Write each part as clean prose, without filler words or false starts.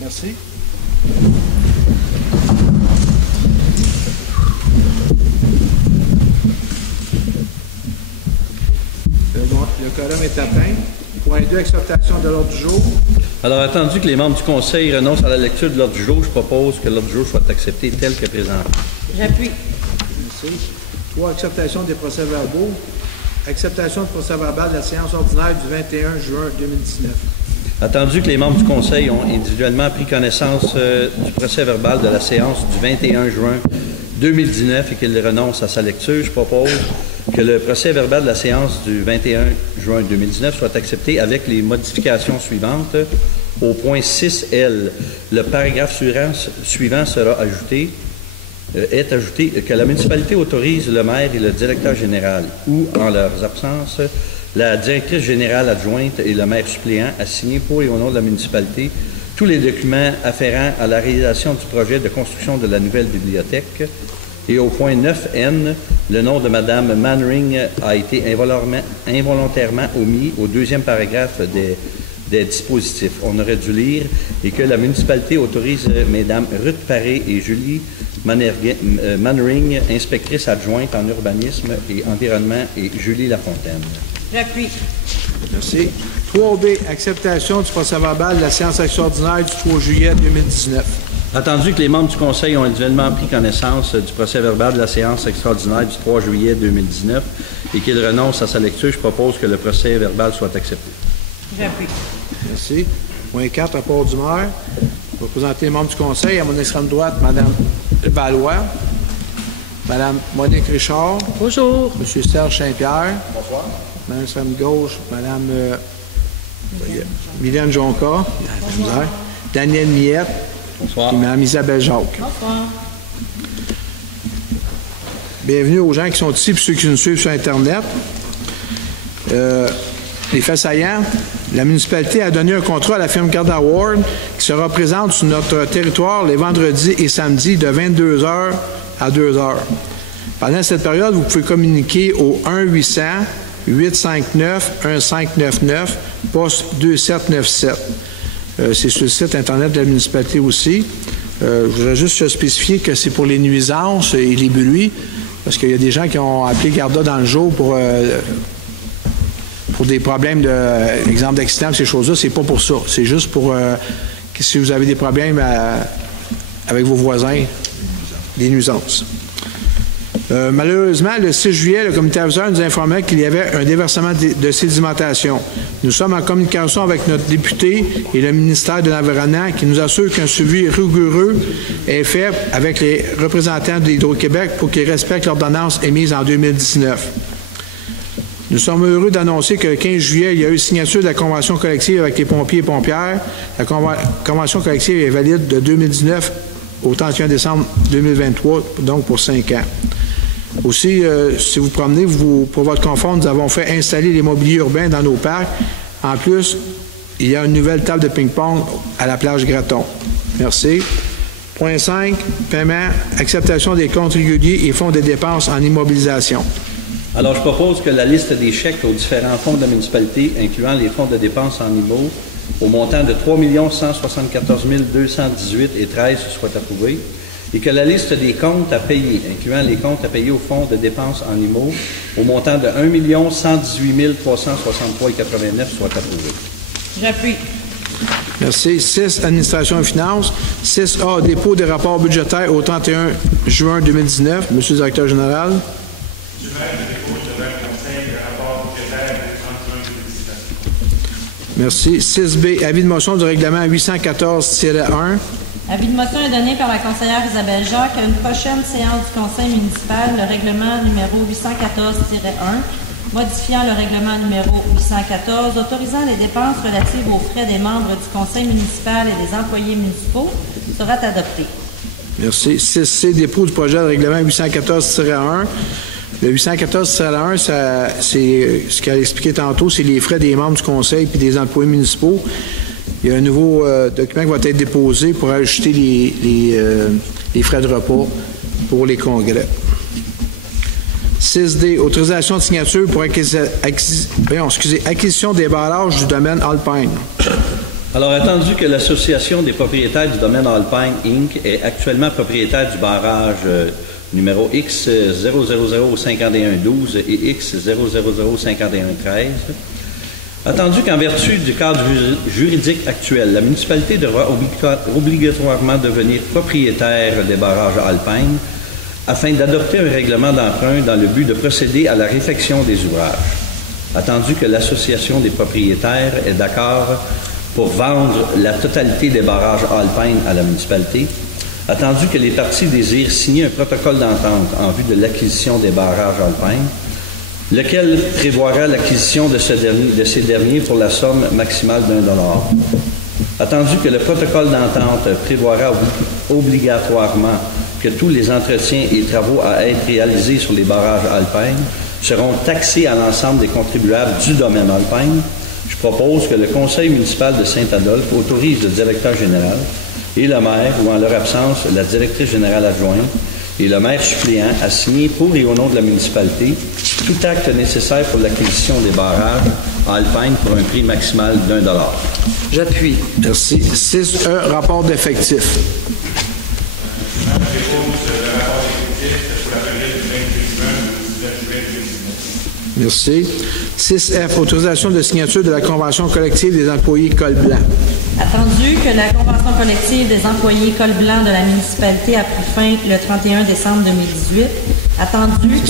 Merci. Le quorum est atteint. Point 2, acceptation de l'ordre du jour. Alors, attendu que les membres du Conseil renoncent à la lecture de l'ordre du jour, je propose que l'ordre du jour soit accepté tel que présenté. J'appuie. Merci. 3, acceptation des procès-verbaux. Acceptation du procès-verbal de la séance ordinaire du 21 juin 2019. Attendu que les membres du Conseil ont individuellement pris connaissance du procès-verbal de la séance du 21 juin 2019 et qu'ils renoncent à sa lecture, je propose que le procès-verbal de la séance du 21 juin 2019 soit accepté avec les modifications suivantes. Au point 6L, le paragraphe suivant sera ajouté, est ajouté que la municipalité autorise le maire et le directeur général ou, en leurs absences, la directrice générale adjointe et le maire suppléant à signer pour et au nom de la municipalité tous les documents afférents à la réalisation du projet de construction de la nouvelle bibliothèque. Et au point 9N, le nom de Mme Mannering a été involontairement omis au deuxième paragraphe des dispositifs. On aurait dû lire et que la municipalité autorise Mesdames Ruth Paré et Julie Mannering, inspectrice adjointe en urbanisme et environnement, et Julie Lafontaine. J'appuie. Merci. 3B, acceptation du procès-verbal de la séance extraordinaire du 3 juillet 2019. Attendu que les membres du Conseil ont individuellement pris connaissance du procès-verbal de la séance extraordinaire du 3 juillet 2019 et qu'ils renoncent à sa lecture, je propose que le procès-verbal soit accepté. J'appuie. Merci. Point 4, rapport du maire. Je vais présenter les membres du Conseil. À mon extrême droite, Mme Valois, Mme Monique Richard. Bonjour. M. Serge Saint-Pierre. Bonsoir. Mme extrême gauche, Mme Mylène Jonca. Daniel Miette. Bonsoir. Et Mme Isabelle Jacques. Bonsoir. Bienvenue aux gens qui sont ici et ceux qui nous suivent sur Internet. Les faits saillants, la municipalité a donné un contrat à la firme Garda Ward qui sera présente sur notre territoire les vendredis et samedis de 22h à 2h. Pendant cette période, vous pouvez communiquer au 1-800-859-1599, poste 2797. C'est sur le site Internet de la municipalité aussi. Je voudrais juste spécifier que c'est pour les nuisances et les bruits, parce qu'il y a des gens qui ont appelé Garda dans le jour pour des problèmes exemple d'accident, ces choses-là. C'est pas pour ça. C'est juste pour que si vous avez des problèmes avec vos voisins, des nuisances. Malheureusement, le 6 juillet, le comité aviseur nous informait qu'il y avait un déversement de sédimentation. Nous sommes en communication avec notre député et le ministère de l'Environnement qui nous assure qu'un suivi rigoureux est fait avec les représentants d'Hydro-Québec pour qu'ils respectent l'ordonnance émise en 2019. Nous sommes heureux d'annoncer que le 15 juillet, il y a eu signature de la convention collective avec les pompiers et pompières. La convention collective est valide de 2019 au 31 décembre 2023, donc pour 5 ans. Aussi, si vous promenez, pour votre confort, nous avons fait installer les mobiliers urbains dans nos parcs. En plus, il y a une nouvelle table de ping-pong à la plage Graton. Merci. Point 5, paiement, acceptation des comptes réguliers et fonds de dépenses en immobilisation. Alors, je propose que la liste des chèques aux différents fonds de la municipalité, incluant les fonds de dépenses en IMO, au montant de 3 174 218 et 13 soit approuvée, et que la liste des comptes à payer, incluant les comptes à payer au fonds de dépenses en IMO, au montant de 1 118 363 et 89 soit approuvée. J'appuie. Merci. 6, administration et finances. 6A, dépôt des rapports budgétaires au 31 juin 2019. Monsieur le directeur général. Merci. 6B, avis de motion du règlement 814-1. Avis de motion est donné par la conseillère Isabelle Jacques à une prochaine séance du conseil municipal, le règlement numéro 814-1, modifiant le règlement numéro 814, autorisant les dépenses relatives aux frais des membres du conseil municipal et des employés municipaux, sera adopté. Merci. 6C, dépôt du projet de règlement 814-1. Le 814-1, c'est ce qu'elle a expliqué tantôt, c'est les frais des membres du conseil et des employés municipaux. Il y a un nouveau document qui va être déposé pour ajouter les frais de repas pour les congrès. 6D, autorisation de signature pour acquisition des barrages du domaine Alpine. Alors, attendu que l'Association des propriétaires du domaine Alpine, Inc. est actuellement propriétaire du barrage numéro X0005112 et X0005113, attendu qu'en vertu du cadre juridique actuel, la municipalité devra obligatoirement devenir propriétaire des barrages Alpine afin d'adopter un règlement d'emprunt dans le but de procéder à la réfection des ouvrages. Attendu que l'Association des propriétaires est d'accord pour vendre la totalité des barrages Alpine à la municipalité, attendu que les parties désirent signer un protocole d'entente en vue de l'acquisition des barrages Alpine, lequel prévoira l'acquisition de ces derniers pour la somme maximale d'$1. Attendu que le protocole d'entente prévoira obligatoirement que tous les entretiens et travaux à être réalisés sur les barrages Alpine seront taxés à l'ensemble des contribuables du domaine Alpine, je propose que le conseil municipal de Saint-Adolphe autorise le directeur général et le maire, ou en leur absence, la directrice générale adjointe et le maire suppléant à signer pour et au nom de la municipalité tout acte nécessaire pour l'acquisition des barrages Alpine pour un prix maximal d'$1. J'appuie. Merci. 6E, rapport d'effectifs. Merci. 6F, autorisation de signature de la convention collective des employés col blanc. Attendu que la convention collective des employés col blanc de la municipalité a pris fin le 31 décembre 2018, attendu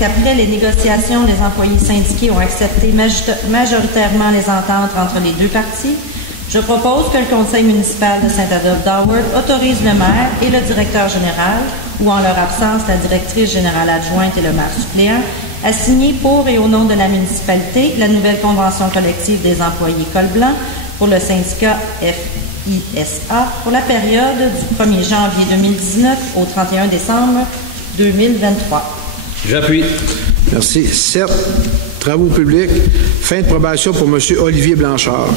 qu'après les négociations, les employés syndiqués ont accepté majoritairement les ententes entre les deux parties, je propose que le conseil municipal de Saint-Adolphe-d'Howard autorise le maire et le directeur général, ou en leur absence, la directrice générale adjointe et le maire suppléant, à signer pour et au nom de la municipalité la nouvelle convention collective des employés col blanc pour le syndicat FISA pour la période du 1er janvier 2019 au 31 décembre 2023. J'appuie. Merci. 7, travaux publics, fin de probation pour M. Olivier Blanchard.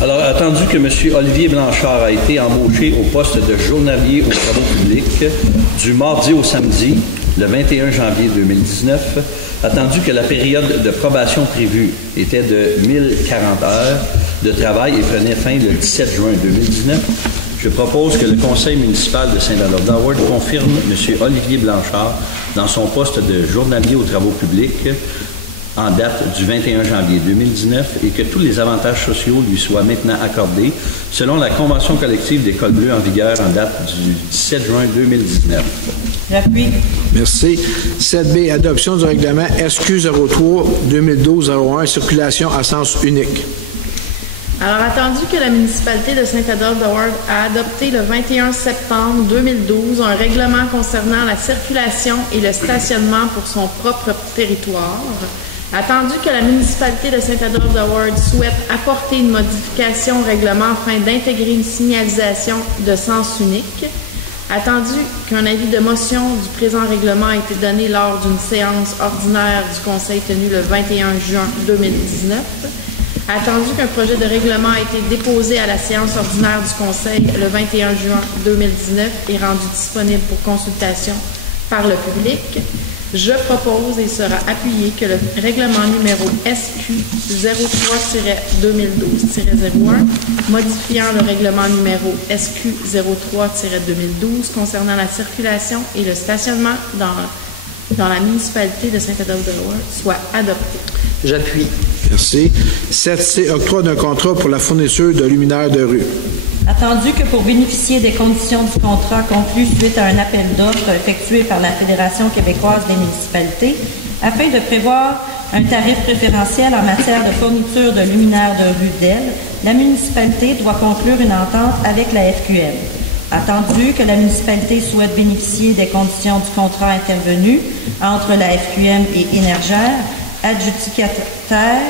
Alors, attendu que M. Olivier Blanchard a été embauché au poste de journalier aux travaux publics du mardi au samedi, le 21 janvier 2019, attendu que la période de probation prévue était de 1040 heures de travail et prenait fin le 17 juin 2019, je propose que le conseil municipal de Saint-Adolphe-d'Howard confirme M. Olivier Blanchard dans son poste de journalier aux travaux publics en date du 21 janvier 2019 et que tous les avantages sociaux lui soient maintenant accordés selon la convention collective des cols bleus en vigueur en date du 17 juin 2019. J'appuie. Merci. 7B, adoption du règlement SQ03-2012-01, circulation à sens unique. Alors, attendu que la municipalité de Saint-Adolphe-d'Howard a adopté le 21 septembre 2012 un règlement concernant la circulation et le stationnement pour son propre territoire, attendu que la municipalité de Saint-Adolphe-d'Howard souhaite apporter une modification au règlement afin d'intégrer une signalisation de sens unique, attendu qu'un avis de motion du présent règlement a été donné lors d'une séance ordinaire du Conseil tenue le 21 juin 2019, attendu qu'un projet de règlement a été déposé à la séance ordinaire du Conseil le 21 juin 2019 et rendu disponible pour consultation par le public, je propose et sera appuyé que le règlement numéro SQ 03-2012-01, modifiant le règlement numéro SQ 03-2012 concernant la circulation et le stationnement dans la municipalité de Saint-Adolphe-d'Howard, soit adopté. J'appuie. Merci. 7C, octroi d'un contrat pour la fourniture de luminaires de rue. Attendu que pour bénéficier des conditions du contrat conclu suite à un appel d'offres effectué par la Fédération québécoise des municipalités, afin de prévoir un tarif préférentiel en matière de fourniture de luminaires de rue d'Elle, la municipalité doit conclure une entente avec la FQM. Attendu que la municipalité souhaite bénéficier des conditions du contrat intervenu entre la FQM et Énergère, adjudicataire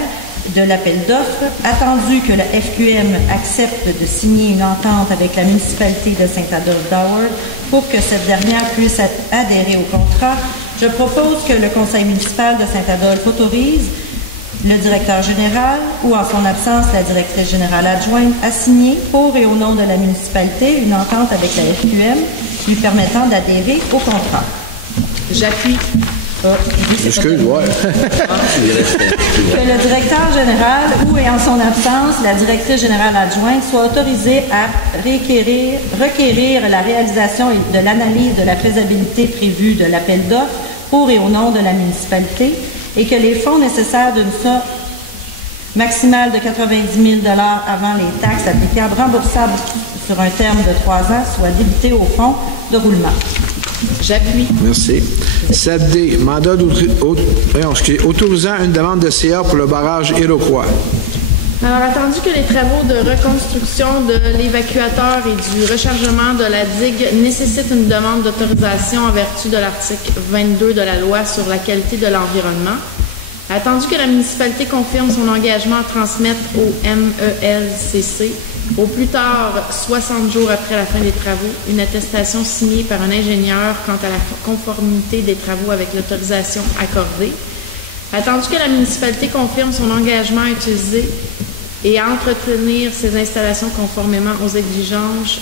de l'appel d'offres, attendu que la FQM accepte de signer une entente avec la municipalité de Saint-Adolphe-d'Howard pour que cette dernière puisse adhérer au contrat, je propose que le conseil municipal de Saint-Adolphe autorise le directeur général ou, en son absence, la directrice générale adjointe à signer pour et au nom de la municipalité une entente avec la FQM lui permettant d'adhérer au contrat. J'appuie. Excuse, ouais. Que le directeur général ou, et en son absence, la directrice générale adjointe soit autorisée à requérir la réalisation de l'analyse de la faisabilité prévue de l'appel d'offres pour et au nom de la municipalité et que les fonds nécessaires d'une somme maximale de 90 000 avant les taxes applicables remboursables sur un terme de 3 ans soient débités au fonds de roulement. J'appuie. Merci. 7D, mandat autorisant une demande de CA pour le barrage Iroquois. Alors, attendu que les travaux de reconstruction de l'évacuateur et du rechargement de la digue nécessitent une demande d'autorisation en vertu de l'article 22 de la loi sur la qualité de l'environnement, attendu que la municipalité confirme son engagement à transmettre au MELCC, au plus tard 60 jours après la fin des travaux, une attestation signée par un ingénieur quant à la conformité des travaux avec l'autorisation accordée, attendu que la municipalité confirme son engagement à utiliser et à entretenir ces installations conformément aux exigences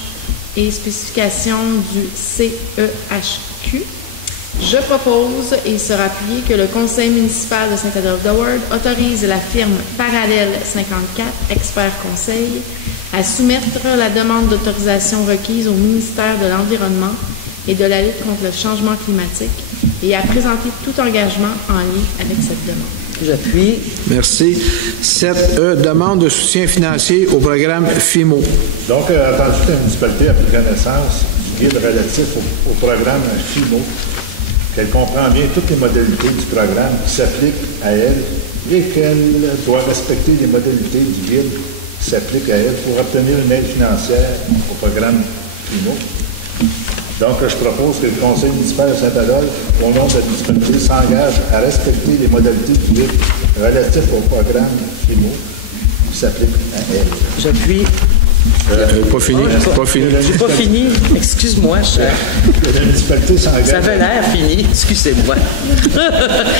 et spécifications du CEHQ, je propose, et il sera appuyé, que le conseil municipal de Saint-Adolphe-de-Ward autorise la firme Parallèle 54, expert conseil, à soumettre la demande d'autorisation requise au ministère de l'Environnement et de la lutte contre le changement climatique et à présenter tout engagement en lien avec cette demande. J'appuie. Merci. 7E, demande de soutien financier au programme FIMO. Donc, attendu que la municipalité a pris connaissance du guide relatif au programme FIMO, qu'elle comprend bien toutes les modalités du programme qui s'appliquent à elle et qu'elle doit respecter les modalités du guide qui s'appliquent à elle pour obtenir une aide financière au programme FIMO. Donc, je propose que le conseil municipal de Saint-Adolphe, au nom de la municipalité, s'engage à respecter les modalités du guide relatif au programme FIMO qui s'applique à elle. J'appuie. Pas fini. Pas fini. J'ai pas fini. Excuse-moi, cher. La municipalité s'engage. Ça avait l'air fini. Excusez-moi.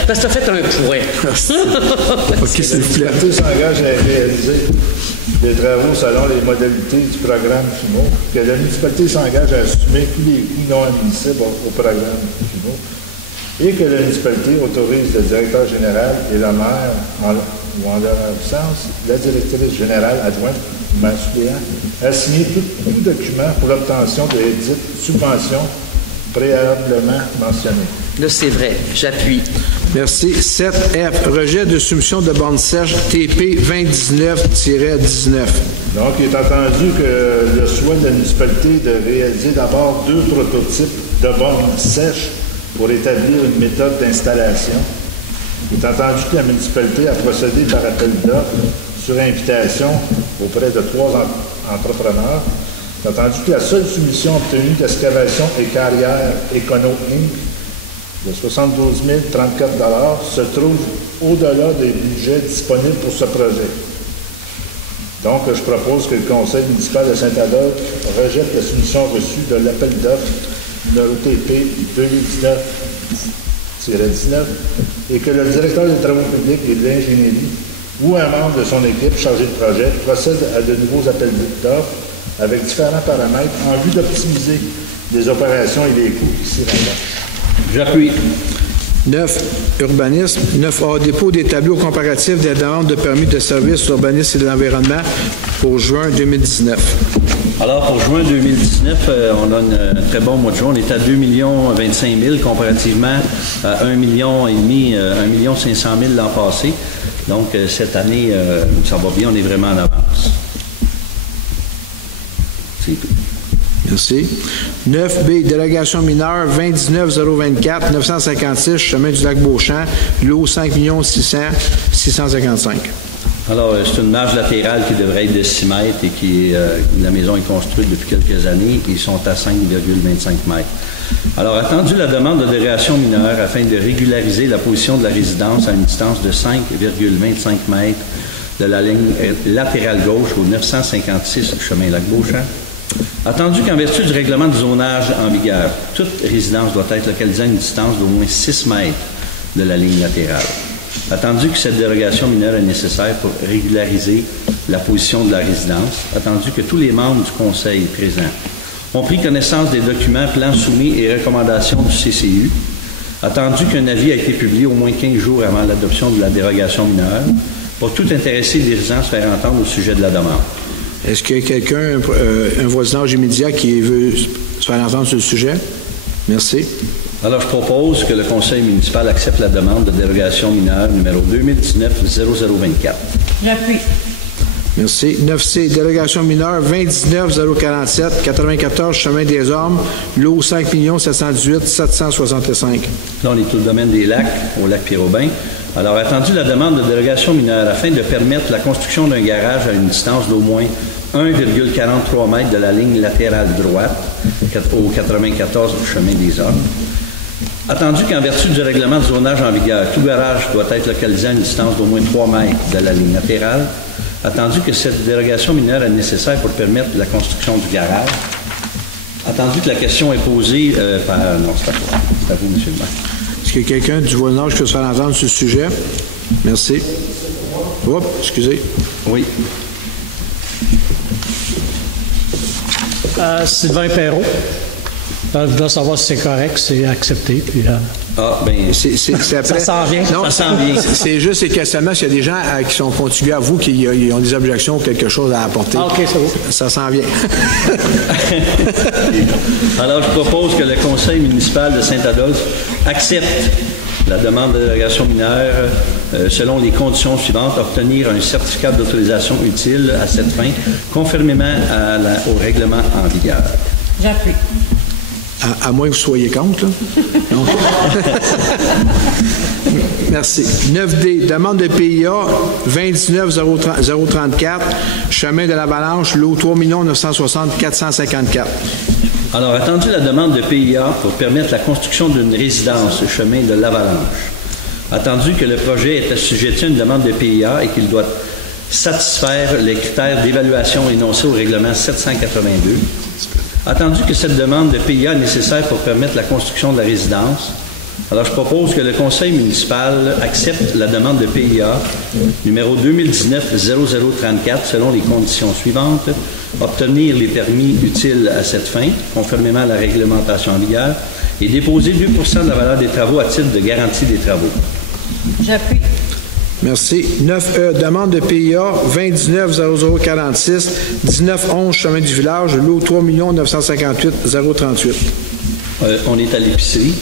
Parce que tu as fait un point. OK, s'il vous plaît. La municipalité s'engage à réaliser des travaux selon les modalités du programme FIMO, que la municipalité s'engage à assumer tous les coûts non admissibles au programme FIMO et que la municipalité autorise le directeur général et le maire, ou en leur absence, la directrice générale adjointe ou maire suppléant, à signer tout document pour l'obtention de dites subventions préalablement mentionnées. Là, c'est vrai. J'appuie. Merci. 7F, rejet de soumission de borne sèche TP 2019-19. Donc, il est entendu que le souhait de la municipalité de réaliser d'abord 2 prototypes de bornes sèches pour établir une méthode d'installation. Il est entendu que la municipalité a procédé par appel d'offres sur invitation auprès de 3 entrepreneurs. Il est entendu que la seule soumission obtenue d'Excavation et Carrière Econo Inc. de 72 034 $ se trouve au-delà des budgets disponibles pour ce projet. Donc, je propose que le conseil municipal de Saint-Adolphe rejette la soumission reçue de l'appel d'offres numéro TP 2019-19 et que le directeur des travaux publics et de l'ingénierie ou un membre de son équipe chargé de projet procède à de nouveaux appels d'offres avec différents paramètres en vue d'optimiser les opérations et les coûts ici là-bas. J'appuie. 9, urbanisme. 9A, dépôt des tableaux comparatifs des demandes de permis de services l'urbanisme et de l'environnement pour juin 2019. Alors, pour juin 2019, on a un très bon mois de juin. On est à 2 025 000 comparativement à 1,5 million, 1 500 000 l'an passé. Donc, cette année, ça va bien. On est vraiment en avance. C'est tout. Merci. 9B, délégation mineure 2019-024, 956, chemin du lac Beauchamp, lot 5 655. Alors, c'est une marge latérale qui devrait être de 6 mètres et qui la maison est construite depuis quelques années. Ils sont à 5,25 mètres. Alors, attendu la demande de délégation mineure afin de régulariser la position de la résidence à une distance de 5,25 mètres de la ligne latérale gauche au 956 chemin lac Beauchamp. Attendu qu'en vertu du règlement de zonage en vigueur, toute résidence doit être localisée à une distance d'au moins 6 mètres de la ligne latérale. Attendu que cette dérogation mineure est nécessaire pour régulariser la position de la résidence, attendu que tous les membres du conseil présents ont pris connaissance des documents, plans soumis et recommandations du CCU, Attendu qu'un avis a été publié au moins 15 jours avant l'adoption de la dérogation mineure, pour tout intéressé désirant se faire entendre au sujet de la demande. Est-ce qu'il y a quelqu'un, un voisinage immédiat qui veut se faire entendre sur le sujet? Merci. Alors, je propose que le conseil municipal accepte la demande de dérogation mineure numéro 2019-0024. J'appuie. Merci. 9C, délégation mineure 2019-047, 94 Chemin des Ormes, lot 5 718 765. Là, on est au domaine des lacs, au lac Pierre-Aubin. Alors, attendu la demande de dérogation mineure afin de permettre la construction d'un garage à une distance d'au moins 1,43 mètres de la ligne latérale droite au 94 Chemin des Ormes. Attendu qu'en vertu du règlement de zonage en vigueur, tout garage doit être localisé à une distance d'au moins 3 mètres de la ligne latérale. Attendu que cette dérogation mineure est nécessaire pour permettre la construction du garage. Attendu que la question est posée par... Non, c'est à vous, M. le maire. Est-ce qu'il y a quelqu'un du voisinage qui veut se faire entendre sur ce sujet? Merci. Oups, excusez. Oui. Sylvain Perrault. Je voudrais savoir si c'est correct, si c'est accepté. Puis, Ah, bien, c'est après. Ça s'en vient. Non, ça s'en vient. C'est juste ces questionnements. S'il y a des gens qui sont contigus à vous, qui ont des objections ou quelque chose à apporter. Ah, OK, c'est bon. Ça s'en vient. Alors, je propose que le conseil municipal de Saint-Adolphe accepte la demande de dérogation mineure selon les conditions suivantes, obtenir un certificat d'autorisation utile à cette fin, conformément au règlement en vigueur. J'appuie. À moins que vous soyez contre, là. Non. Merci. 9D, demande de PIA 2019-034, chemin de l'Avalanche, lot 3 960 454. Alors, attendu la demande de PIA pour permettre la construction d'une résidence au chemin de l'Avalanche. Attendu que le projet est assujetti à une demande de PIA et qu'il doit satisfaire les critères d'évaluation énoncés au règlement 782. Attendu que cette demande de PIA est nécessaire pour permettre la construction de la résidence, alors je propose que le conseil municipal accepte la demande de PIA numéro 2019-0034 selon les conditions suivantes, obtenir les permis utiles à cette fin, conformément à la réglementation en vigueur, et déposer 2 % de la valeur des travaux à titre de garantie des travaux. J'appuie. Merci. 9E, demande de PIA 2019-0046, 1911 chemin du village, lot 3 958 038. On est à l'épicerie.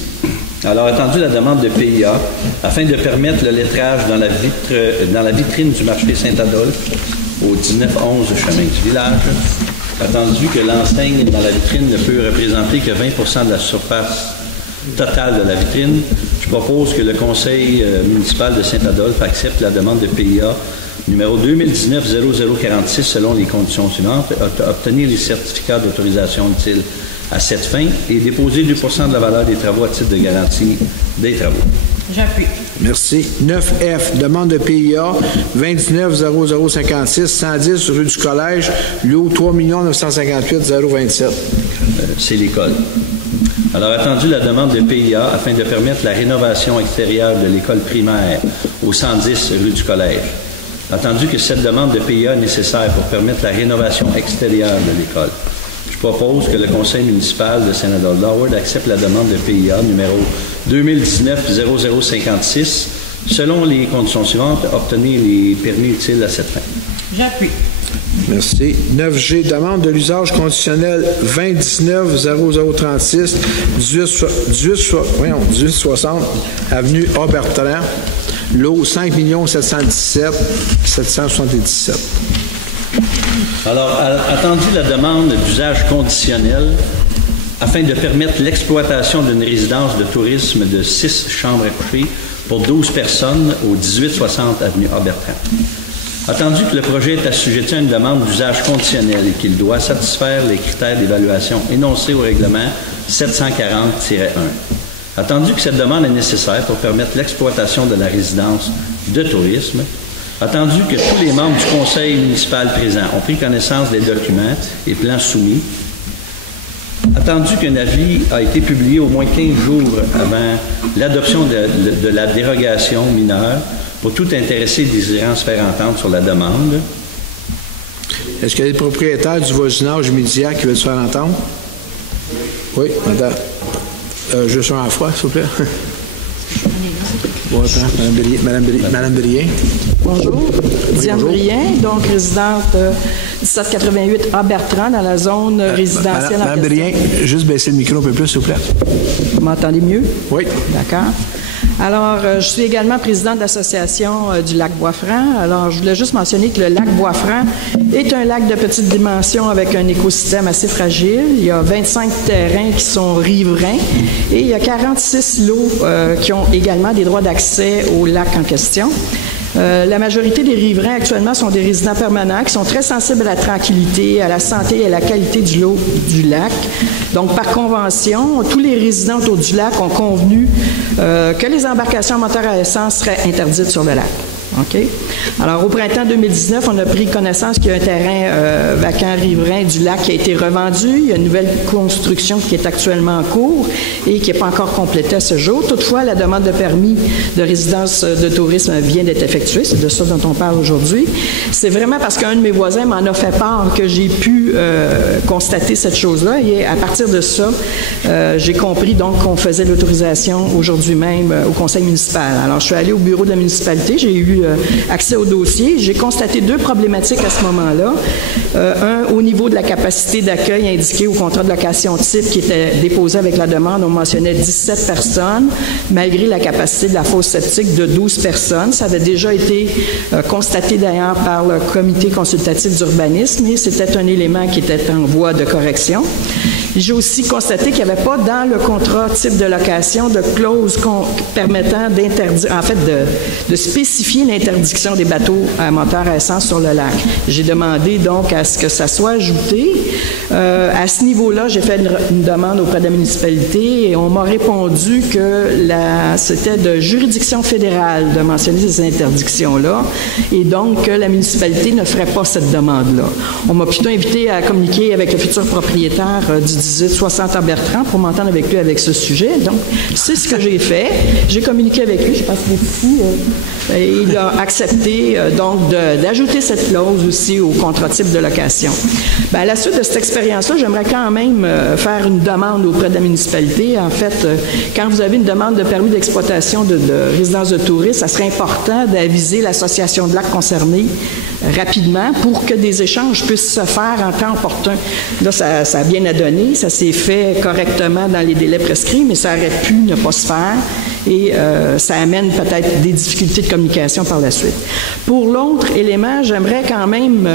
Alors, attendu la demande de PIA, afin de permettre le lettrage dans la vitrine du marché Saint-Adolphe, au 1911 chemin du village, attendu que l'enseigne dans la vitrine ne peut représenter que 20 % de la surface totale de la vitrine, je propose que le conseil municipal de Saint-Adolphe accepte la demande de PIA numéro 2019-0046 selon les conditions suivantes, obtenir les certificats d'autorisation utile à cette fin et déposer 2 % de la valeur des travaux à titre de garantie des travaux. J'appuie. Merci. 9F, demande de PIA 29-0056, 110 rue du Collège, lot 3 958 027. C'est l'école. Alors, attendu la demande de PIA afin de permettre la rénovation extérieure de l'école primaire au 110 rue du Collège. Attendu que cette demande de PIA est nécessaire pour permettre la rénovation extérieure de l'école. Je propose que le conseil municipal de Saint-Adolphe accepte la demande de PIA numéro 2019-0056 selon les conditions suivantes, obtenir les permis utiles à cette fin. J'appuie. Merci. 9G, demande de l'usage conditionnel 2019-0036, 1860, avenue A-Bertrand, lot 5 717 777. Alors, attendu la demande d'usage conditionnel afin de permettre l'exploitation d'une résidence de tourisme de 6 chambres à coucher pour 12 personnes au 1860 avenue A-Bertrand. Attendu que le projet est assujetti à une demande d'usage conditionnel et qu'il doit satisfaire les critères d'évaluation énoncés au règlement 740-1. Attendu que cette demande est nécessaire pour permettre l'exploitation de la résidence de tourisme. Attendu que tous les membres du conseil municipal présent ont pris connaissance des documents et plans soumis. Attendu qu'un avis a été publié au moins 15 jours avant l'adoption de la dérogation mineure pour tout intéressé désirant se faire entendre sur la demande. Est-ce qu'il y a des propriétaires du voisinage immédiat qui veulent se faire entendre? Oui, madame. Juste un à la fois, s'il vous plaît. Bon, attends, Madame Brien. Bonjour. Diane Brien, donc résidente 1788 A. Bertrand, dans la zone résidentielle. Madame Brien, juste baisser le micro un peu plus, s'il vous plaît. Vous m'entendez mieux? Oui. D'accord. Alors, je suis également présidente de l'association du lac Bois-Franc. Alors, je voulais juste mentionner que le lac Bois-Franc est un lac de petite dimension avec un écosystème assez fragile. Il y a 25 terrains qui sont riverains et il y a 46 lots qui ont également des droits d'accès au lac en question. La majorité des riverains actuellement sont des résidents permanents qui sont très sensibles à la tranquillité, à la santé et à la qualité de l'eau du lac. Donc, par convention, tous les résidents autour du lac ont convenu que les embarcations à moteur à essence seraient interdites sur le lac. OK? Alors, au printemps 2019, on a pris connaissance qu'il y a un terrain vacant riverain du lac qui a été revendu. Il y a une nouvelle construction qui est actuellement en cours et qui n'est pas encore complétée à ce jour. Toutefois, la demande de permis de résidence de tourisme vient d'être effectuée. C'est de ça dont on parle aujourd'hui. C'est vraiment parce qu'un de mes voisins m'en a fait part que j'ai pu constater cette chose-là. Et à partir de ça, j'ai compris donc qu'on faisait l'autorisation aujourd'hui même au conseil municipal. Alors, je suis allée au bureau de la municipalité. J'ai eu accès au dossier. J'ai constaté deux problématiques à ce moment-là. Un, au niveau de la capacité d'accueil indiquée au contrat de location type qui était déposé avec la demande, on mentionnait 17 personnes, malgré la capacité de la fosse septique de 12 personnes. Ça avait déjà été constaté d'ailleurs par le comité consultatif d'urbanisme et c'était un élément qui était en voie de correction. J'ai aussi constaté qu'il n'y avait pas dans le contrat type de location de clause permettant d'interdire, en fait, de spécifier l'interdiction des bateaux à moteur à essence sur le lac. J'ai demandé donc à ce que ça soit ajouté. À ce niveau-là, j'ai fait une demande auprès de la municipalité et on m'a répondu que c'était de juridiction fédérale de mentionner ces interdictions-là et donc que la municipalité ne ferait pas cette demande-là. On m'a plutôt invité à communiquer avec le futur propriétaire du 1860 à Bertrand pour m'entendre avec lui avec ce sujet. Donc, c'est ce que j'ai fait. J'ai communiqué avec lui, je pense qu'il est ici, et il a accepté donc d'ajouter cette clause aussi au contrat type de location. Bien, à la suite de cette expérience-là, j'aimerais quand même faire une demande auprès de la municipalité. En fait, quand vous avez une demande de permis d'exploitation de résidence de tourisme, ça serait important d'aviser l'association de lacs concernée rapidement pour que des échanges puissent se faire en temps opportun. Là, ça a bien à donner, ça s'est fait correctement dans les délais prescrits, mais ça aurait pu ne pas se faire et ça amène peut-être des difficultés de communication par la suite. Pour l'autre élément, j'aimerais quand même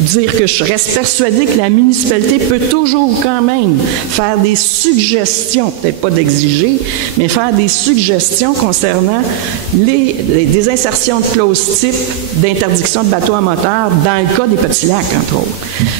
dire que je reste persuadée que la municipalité peut toujours quand même faire des suggestions, peut-être pas d'exiger, mais faire des suggestions concernant des insertions de clauses type d'interdiction de bateaux à moteur dans le cas des petits lacs, entre autres.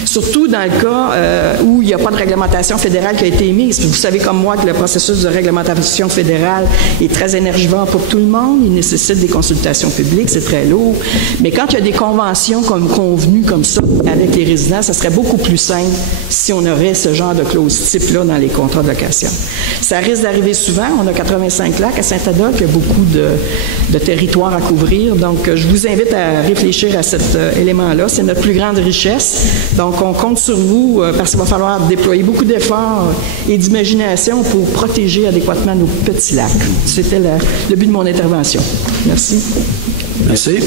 Surtout dans le cas où il n'y a pas de réglementation fédérale qui a été émise. Vous savez comme moi que le processus de réglementation fédérale est très énergivore pour tout le monde. Il nécessite des consultations publiques, c'est très lourd. Mais quand il y a des conventions comme convenues comme ça avec les résidents, ça serait beaucoup plus simple si on aurait ce genre de clause type-là dans les contrats de location. Ça risque d'arriver souvent. On a 85 lacs à Saint-Adolphe, il y a beaucoup de territoires à couvrir. Donc, je vous invite à réfléchir à cet élément-là. C'est notre plus grande richesse. Donc, on compte sur vous parce qu'il va falloir déployer beaucoup d'efforts et d'imagination pour protéger adéquatement nos petits lacs. C'était le but de mon intervention. Merci. Merci.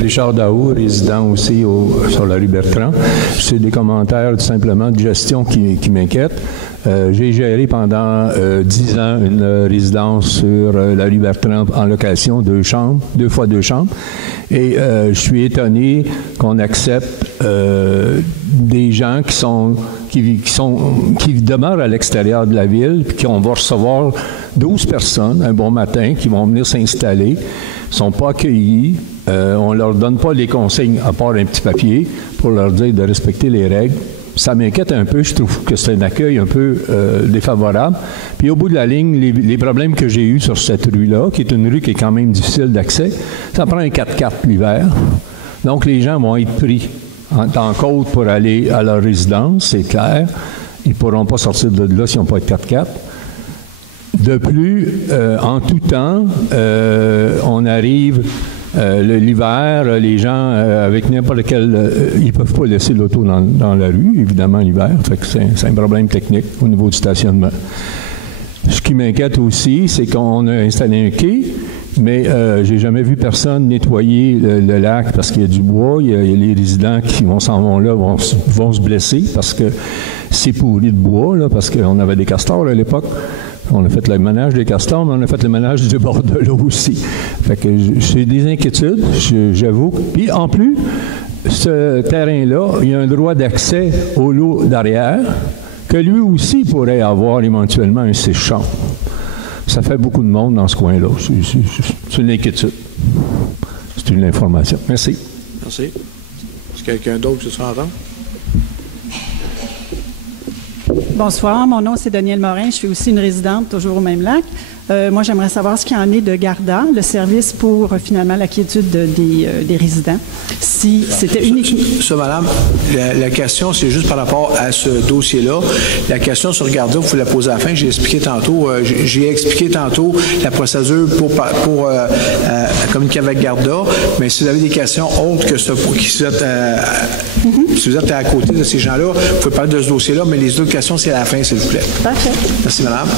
Richard Daou, résident aussi sur la rue Bertrand. C'est des commentaires tout simplement de gestion qui m'inquiètent. J'ai géré pendant 10 ans une résidence sur la rue Bertrand en location, 2 chambres, 2 fois 2 chambres. Et je suis étonné qu'on accepte des gens qui demeurent à l'extérieur de la ville, puis qu'on va recevoir 12 personnes un bon matin qui vont venir s'installer, ne sont pas accueillis. On ne leur donne pas les consignes, à part un petit papier, pour leur dire de respecter les règles. Ça m'inquiète un peu, je trouve que c'est un accueil un peu défavorable. Puis au bout de la ligne, les problèmes que j'ai eus sur cette rue-là, qui est une rue qui est quand même difficile d'accès, ça prend un 4x4 l'hiver. Donc les gens vont être pris en côte pour aller à leur résidence, c'est clair. Ils ne pourront pas sortir de là s'ils n'ont pas de 4x4. De plus, en tout temps, on arrive... l'hiver, les gens avec n'importe quel... ils ne peuvent pas laisser l'auto dans la rue, évidemment, l'hiver. Fait que c'est un problème technique au niveau du stationnement. Ce qui m'inquiète aussi, c'est qu'on a installé un quai, mais j'ai jamais vu personne nettoyer le lac parce qu'il y a du bois. Il y a les résidents qui s'en vont là vont se blesser parce que c'est pourri de bois, là, parce qu'on avait des castors là, à l'époque. On a fait le ménage des castors, mais on a fait le ménage du bord de l'eau aussi. Fait que j'ai des inquiétudes, j'avoue. Puis en plus, ce terrain-là, il y a un droit d'accès au lot d'arrière que lui aussi pourrait avoir éventuellement un sèche-chambre. Ça fait beaucoup de monde dans ce coin-là. C'est une inquiétude. C'est une information. Merci. Merci. Est-ce que quelqu'un d'autre se sent entendre? Bonsoir, mon nom c'est Danielle Morin, je suis aussi une résidente, toujours au même lac. Moi, j'aimerais savoir ce qu'il en est de Garda, le service pour finalement la quiétude des résidents. Si c'était uniquement... Ça, madame, la question, c'est juste par rapport à ce dossier-là. La question sur Garda, vous la posez à la fin. J'ai expliqué tantôt la procédure pour communiquer avec Garda. Mais si vous avez des questions autres que ça, si vous êtes à côté de ces gens-là, vous pouvez parler de ce dossier-là, mais les autres questions, c'est à la fin, s'il vous plaît. Parfait. Merci, madame.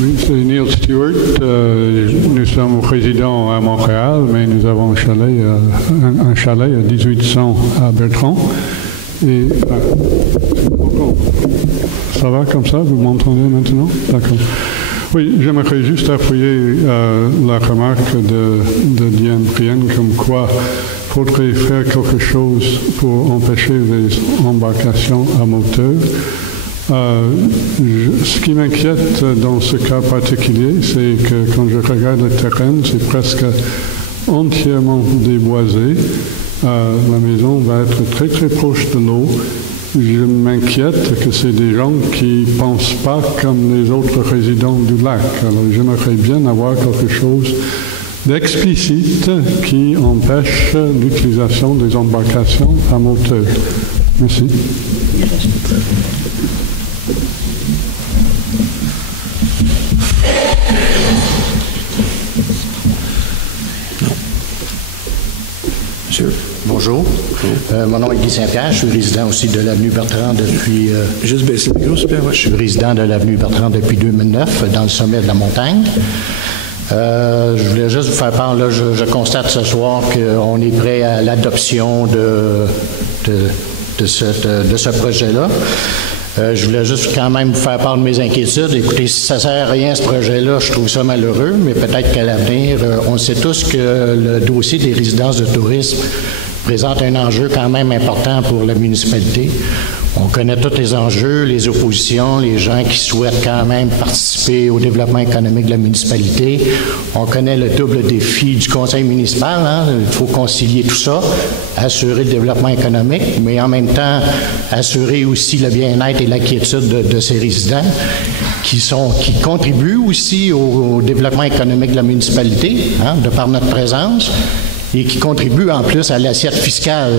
Oui, c'est Neil Stewart. Nous sommes résidents à Montréal, mais nous avons un chalet à 1800 à Bertrand. Et ça va comme ça? Vous m'entendez maintenant? D'accord. Oui, j'aimerais juste appuyer la remarque de Diane Brienne comme quoi il faudrait faire quelque chose pour empêcher les embarcations à moteur. Ce qui m'inquiète dans ce cas particulier, c'est que quand je regarde le terrain, c'est presque entièrement déboisé. La maison va être très très proche de l'eau. Je m'inquiète que c'est des gens qui ne pensent pas comme les autres résidents du lac. Alors j'aimerais bien avoir quelque chose d'explicite qui empêche l'utilisation des embarcations à moteur. Merci. Bonjour. Mon nom est Guy Saint-Pierre. Je suis résident aussi de l'avenue Bertrand depuis... Juste baisser le micro, s'il vous plaît. Je suis résident de l'avenue Bertrand depuis 2009, dans le sommet de la montagne. Je voulais juste vous faire part, là, je constate ce soir qu'on est prêt à l'adoption de ce projet-là. Je voulais juste quand même vous faire part de mes inquiétudes. Écoutez, si ça ne sert à rien, ce projet-là, je trouve ça malheureux, mais peut-être qu'à l'avenir, on sait tous que le dossier des résidences de tourisme présente un enjeu quand même important pour la municipalité. On connaît tous les enjeux, les oppositions, les gens qui souhaitent quand même participer au développement économique de la municipalité. On connaît le double défi du conseil municipal. Hein? Il faut concilier tout ça, assurer le développement économique, mais en même temps assurer aussi le bien-être et la quiétude de ces résidents qui contribuent aussi au développement économique de la municipalité, hein, de par notre présence, et qui contribuent en plus à l'assiette fiscale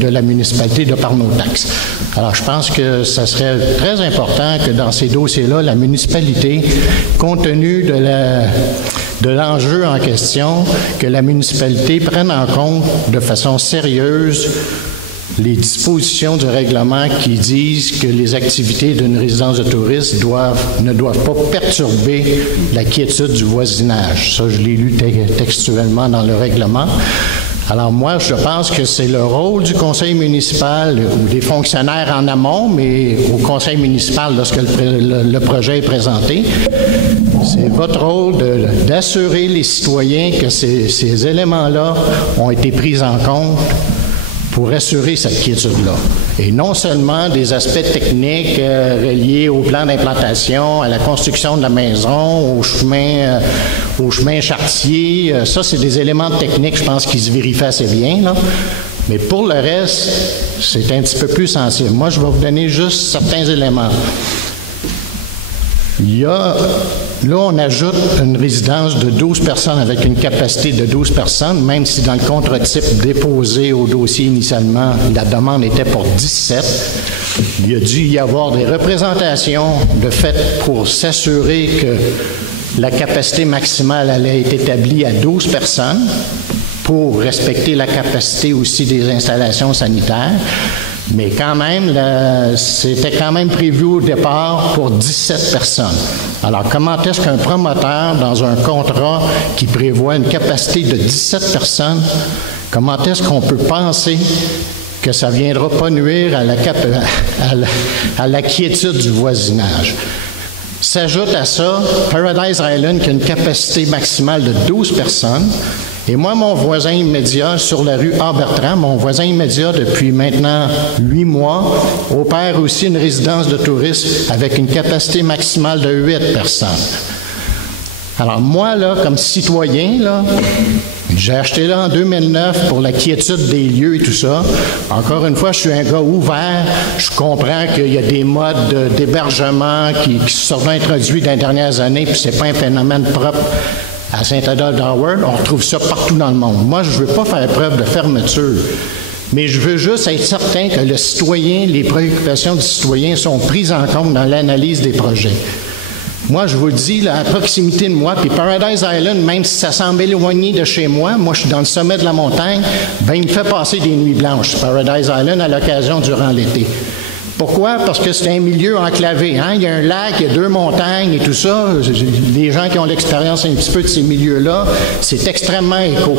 de la municipalité de par nos taxes. Alors, je pense que ça serait très important que dans ces dossiers-là, la municipalité, compte tenu de l'enjeu en question, que la municipalité prenne en compte de façon sérieuse les dispositions du règlement qui disent que les activités d'une résidence de tourisme ne doivent pas perturber la quiétude du voisinage. Ça, je l'ai lu textuellement dans le règlement. Alors moi, je pense que c'est le rôle du conseil municipal ou des fonctionnaires en amont, mais au conseil municipal lorsque le projet est présenté. C'est votre rôle d'assurer les citoyens que ces éléments-là ont été pris en compte pour assurer cette quiétude-là. Et non seulement des aspects techniques reliés au plan d'implantation, à la construction de la maison, au chemin chartier. Ça, c'est des éléments techniques, je pense, qui se vérifient assez bien, là. Mais pour le reste, c'est un petit peu plus sensible. Moi, je vais vous donner juste certains éléments. Là, on ajoute une résidence de 12 personnes avec une capacité de 12 personnes, même si dans le contre-type déposé au dossier initialement, la demande était pour 17. Il a dû y avoir des représentations de fait pour s'assurer que la capacité maximale allait être établie à 12 personnes. pour respecter la capacité aussi des installations sanitaires. Mais quand même, c'était quand même prévu au départ pour 17 personnes. Alors, comment est-ce qu'un promoteur, dans un contrat qui prévoit une capacité de 17 personnes, comment est-ce qu'on peut penser que ça ne viendra pas nuire à la quiétude du voisinage? S'ajoute à ça Paradise Island qui a une capacité maximale de 12 personnes. Et moi, mon voisin immédiat sur la rue A-Bertrand, mon voisin immédiat depuis maintenant 8 mois, opère aussi une résidence de touristes avec une capacité maximale de 8 personnes. Alors moi, là, comme citoyen, là, j'ai acheté là en 2009 pour la quiétude des lieux et tout ça. Encore une fois, je suis un gars ouvert. Je comprends qu'il y a des modes d'hébergement qui se sont introduits dans les dernières années, puis c'est pas un phénomène propre à Saint-Adolphe-d'Howard. On retrouve ça partout dans le monde. Moi, je ne veux pas faire preuve de fermeture, mais je veux juste être certain que le citoyen, les préoccupations du citoyen sont prises en compte dans l'analyse des projets. Moi, je vous le dis, là, à proximité de moi, puis Paradise Island, même si ça semble éloigné de chez moi, moi, je suis dans le sommet de la montagne, ben, il me fait passer des nuits blanches, Paradise Island, à l'occasion durant l'été. Pourquoi? Parce que c'est un milieu enclavé. Hein? Il y a un lac, il y a 2 montagnes et tout ça. Les gens qui ont l'expérience un petit peu de ces milieux-là, c'est extrêmement éco.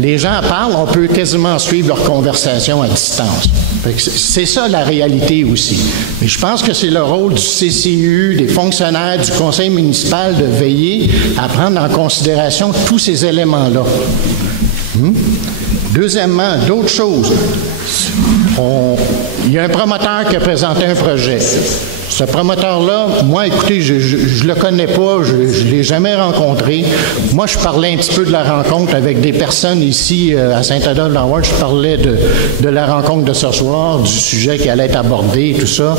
Les gens parlent, on peut quasiment suivre leur conversation à distance. C'est ça la réalité aussi. Mais je pense que c'est le rôle du CCU, des fonctionnaires, du conseil municipal de veiller à prendre en considération tous ces éléments-là. Deuxièmement, d'autres choses. Il y a un promoteur qui a présenté un projet. Ce promoteur-là, moi, écoutez, je le connais pas, je ne l'ai jamais rencontré. Moi, je parlais un petit peu de la rencontre avec des personnes ici à Saint-Adolphe-d'Howard. Je parlais de la rencontre de ce soir, du sujet qui allait être abordé, tout ça.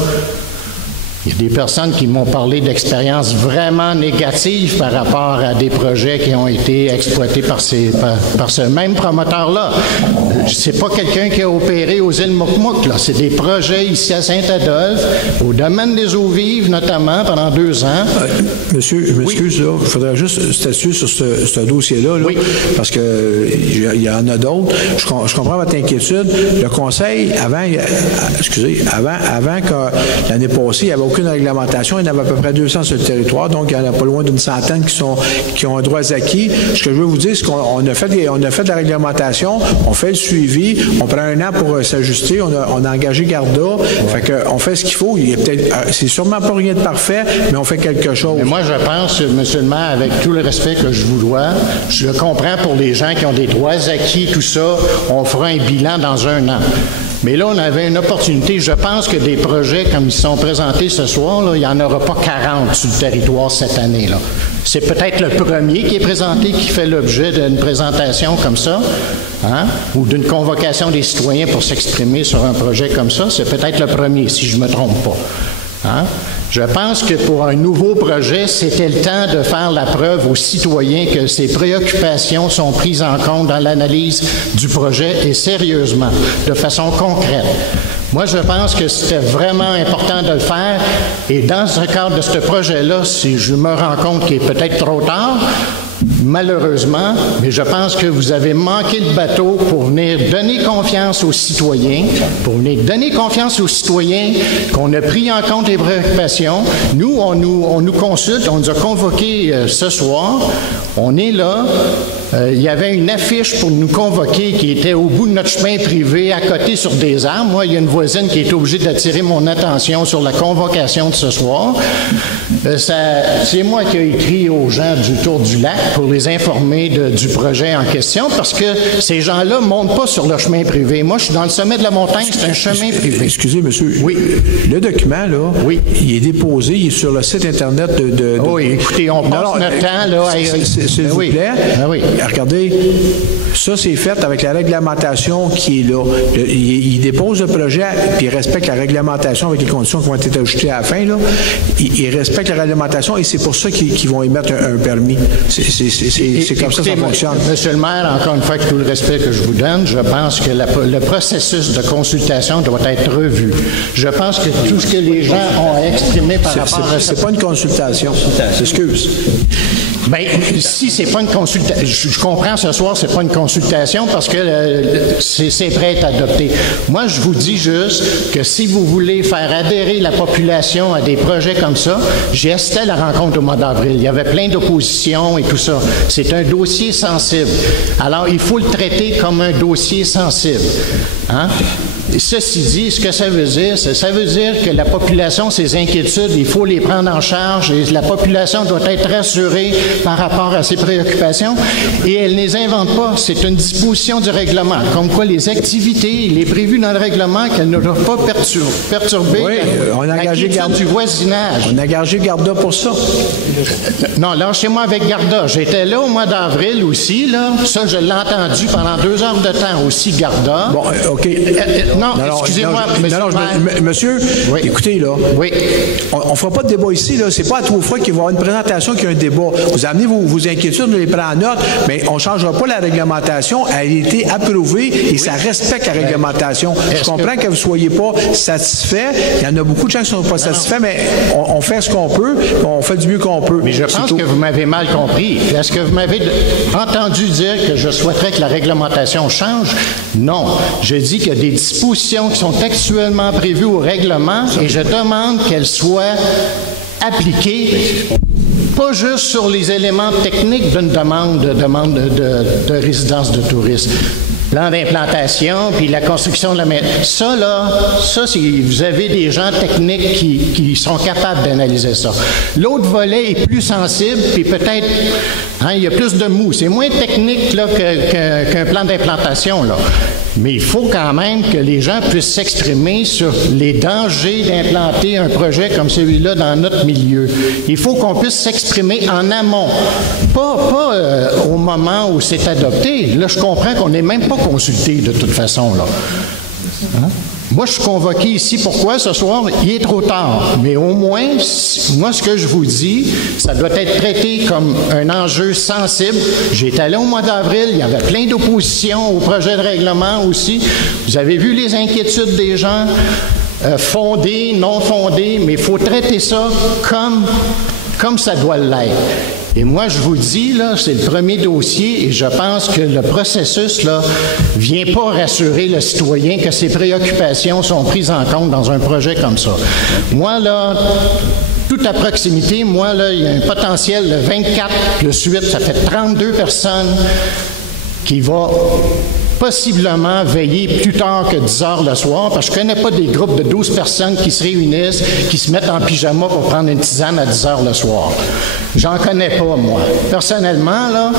Il y a des personnes qui m'ont parlé d'expériences vraiment négatives par rapport à des projets qui ont été exploités par ce même promoteur-là. C'est pas quelqu'un qui a opéré aux îles Mukmuk, là. C'est des projets ici à Saint-Adolphe, au domaine des eaux vives notamment, pendant 2 ans. Monsieur, je m'excuse, là. Il faudrait juste statuer sur ce dossier-là, là, parce qu'il y en a d'autres. Je comprends votre inquiétude. Le Conseil, avant que l'année passée, il y avait aucune réglementation. Il y en avait à peu près 200 sur le territoire, donc il y en a pas loin d'une centaine qui ont un droit acquis. Ce que je veux vous dire, c'est qu'on a fait de la réglementation, on fait le suivi, on prend 1 an pour s'ajuster, on a engagé Garda, fait qu'on fait ce qu'il faut. Il y a peut-être, c'est sûrement pas rien de parfait, mais on fait quelque chose. Mais moi, je pense, monsieur le maire, avec tout le respect que je vous dois, je le comprends pour les gens qui ont des droits acquis, tout ça, on fera un bilan dans 1 an. Mais là, on avait une opportunité. Je pense que des projets comme ils sont présentés ce soir, là, il n'y en aura pas 40 sur le territoire cette année-là. C'est peut-être le premier qui est présenté qui fait l'objet d'une présentation comme ça, hein, ou d'une convocation des citoyens pour s'exprimer sur un projet comme ça. C'est peut-être le premier, si je ne me trompe pas. Hein? Je pense que pour un nouveau projet, c'était le temps de faire la preuve aux citoyens que ces préoccupations sont prises en compte dans l'analyse du projet et sérieusement, de façon concrète. Moi, je pense que c'était vraiment important de le faire et dans ce cadre de ce projet-là, si je me rends compte qu'il est peut-être trop tard, malheureusement, mais je pense que vous avez manqué le bateau pour venir donner confiance aux citoyens, qu'on a pris en compte les préoccupations. Nous, on nous consulte, on nous a convoqués ce soir, on est là. Il y avait une affiche pour nous convoquer qui était au bout de notre chemin privé, à côté sur des arbres. Moi, il y a une voisine qui est obligée d'attirer mon attention sur la convocation de ce soir. C'est moi qui ai écrit aux gens du Tour du Lac pour les informer du projet en question, parce que ces gens-là ne montent pas sur le chemin privé. Moi, je suis dans le sommet de la montagne, c'est un chemin privé. Excusez, monsieur. Oui. Le document, là, il est déposé, il est sur le site Internet de... Oui, écoutez, on passe notre temps, là... S'il vous plaît. Oui. Regardez, ça, c'est fait avec la réglementation qui est là. Il dépose le projet, puis il respecte la réglementation avec les conditions qui vont être ajoutées à la fin, là. Il respecte la réglementation et c'est pour ça qu'ils vont émettre un permis. C'est comme ça fonctionne. Monsieur le maire, encore une fois, avec tout le respect que je vous donne, je pense que le processus de consultation doit être revu. Je pense que tout ce que les gens ont exprimé par rapport à... C'est pas une consultation. Excuse. Bien, si c'est pas une consultation, je je comprends ce soir, c'est pas une consultation parce que c'est prêt à être adopté. Moi, je vous dis juste que si vous voulez faire adhérer la population à des projets comme ça, j'ai assisté à la rencontre au mois d'avril. Il y avait plein d'oppositions et tout ça. C'est un dossier sensible. Alors, il faut le traiter comme un dossier sensible. Hein? Et ceci dit, ce que ça veut dire, ça veut dire que la population, ses inquiétudes, il faut les prendre en charge et la population doit être rassurée par rapport à ses préoccupations et elle ne les invente pas. C'est une disposition du règlement. Comme quoi, les activités, il est prévu dans le règlement qu'elles ne doivent pas perturber la quiétude du voisinage. On a engagé Garda pour ça. Non, lâchez-moi avec Garda. J'étais là au mois d'avril aussi, là. Ça, je l'ai entendu pendant 2 heures de temps aussi, Garda. Bon, OK. Non, excusez-moi, monsieur, oui. Écoutez, là, oui. on ne fera pas de débat ici, là. C'est pas à 3 fois qu'il va y avoir une présentation qu'il y a un débat. Vous amenez vos inquiétudes, on les prend en note, mais on ne changera pas la réglementation. Elle a été approuvée et ça respecte la réglementation. Je comprends que vous ne soyez pas satisfait. Il y en a beaucoup de gens qui ne sont pas satisfaits, mais on fait ce qu'on peut, on fait du mieux qu'on peut. Mais je pense que vous m'avez mal compris. Est-ce que vous m'avez entendu dire que je souhaiterais que la réglementation change? Non. Je dis qu'il y a des dispositions qui sont actuellement prévues au règlement et je demande qu'elles soient appliquées, pas juste sur les éléments techniques d'une demande de résidence de tourisme. Plan d'implantation, puis la construction de la maison. Ça, vous avez des gens techniques qui sont capables d'analyser ça. L'autre volet est plus sensible, puis peut-être, il y a plus de mou. C'est moins technique là, qu'un plan d'implantation, là. Mais il faut quand même que les gens puissent s'exprimer sur les dangers d'implanter un projet comme celui-là dans notre milieu. Il faut qu'on puisse s'exprimer en amont, pas au moment où c'est adopté. Là, je comprends qu'on n'est même pas consulté de toute façon, là. Hein? Moi, je suis convoqué ici. Pourquoi ce soir? Il est trop tard. Mais au moins, moi, ce que je vous dis, ça doit être traité comme un enjeu sensible. J'étais allé au mois d'avril, il y avait plein d'oppositions au projet de règlement aussi. Vous avez vu les inquiétudes des gens, fondées, non fondées, mais il faut traiter ça comme ça doit l'être. Et moi, je vous dis, là, c'est le premier dossier et je pense que le processus, là, vient pas rassurer le citoyen que ses préoccupations sont prises en compte dans un projet comme ça. Moi, là, tout à proximité, moi, là, il y a un potentiel de 24 plus 8, ça fait 32 personnes qui vont possiblement veiller plus tard que 10 heures le soir, parce que je ne connais pas des groupes de 12 personnes qui se réunissent, qui se mettent en pyjama pour prendre une tisane à 10 heures le soir. J'en connais pas, moi. Personnellement, là,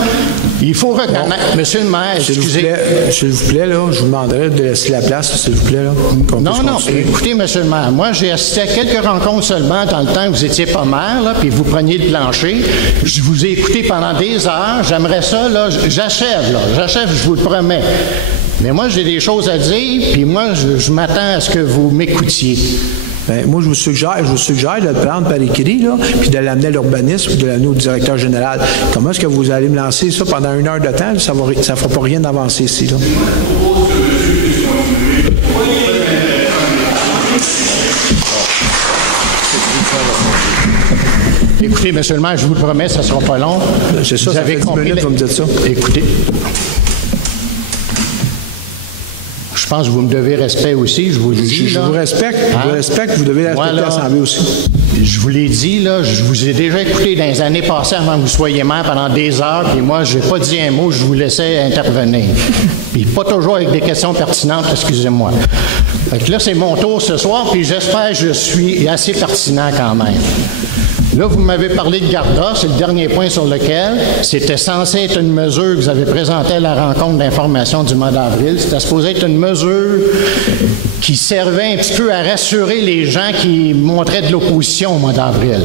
il faut reconnaître. Monsieur le maire, excusez. S'il vous plaît, là, je vous demanderais de laisser la place, s'il vous plaît, là. Non, écoutez, monsieur le maire, moi, j'ai assisté à quelques rencontres seulement dans le temps que vous étiez pas maire, là, puis vous preniez le plancher. Je vous ai écouté pendant des heures. J'aimerais ça, là, j'achève, je vous le promets. Mais moi, j'ai des choses à dire, puis moi, je m'attends à ce que vous m'écoutiez. Bien, moi, je vous suggère de le prendre par écrit, là, puis de l'amener à l'urbanisme, puis de l'amener au directeur général. Comment est-ce que vous allez me lancer ça pendant 1 heure de temps? Ça ne fera pas rien d'avancer ici, là. Écoutez, monsieur le maire, je vous le promets, ça ne sera pas long. C'est ça, ça fait 10 minutes, vous me dites ça. Écoutez. Je pense que vous me devez respect aussi, je vous le dis. Je vous respecte, vous devez respecter l'Assemblée aussi. Je vous l'ai dit, là, je vous ai déjà écouté dans les années passées avant que vous soyez maire pendant des heures, puis moi, je n'ai pas dit un mot, je vous laissais intervenir. Puis pas toujours avec des questions pertinentes, excusez-moi. Fait que là, c'est mon tour ce soir, puis j'espère que je suis assez pertinent quand même. Là, vous m'avez parlé de Garda, c'est le dernier point sur lequel c'était censé être une mesure que vous avez présentée à la rencontre d'information du mois d'avril. C'était supposé être une mesure qui servait un petit peu à rassurer les gens qui montraient de l'opposition au mois d'avril.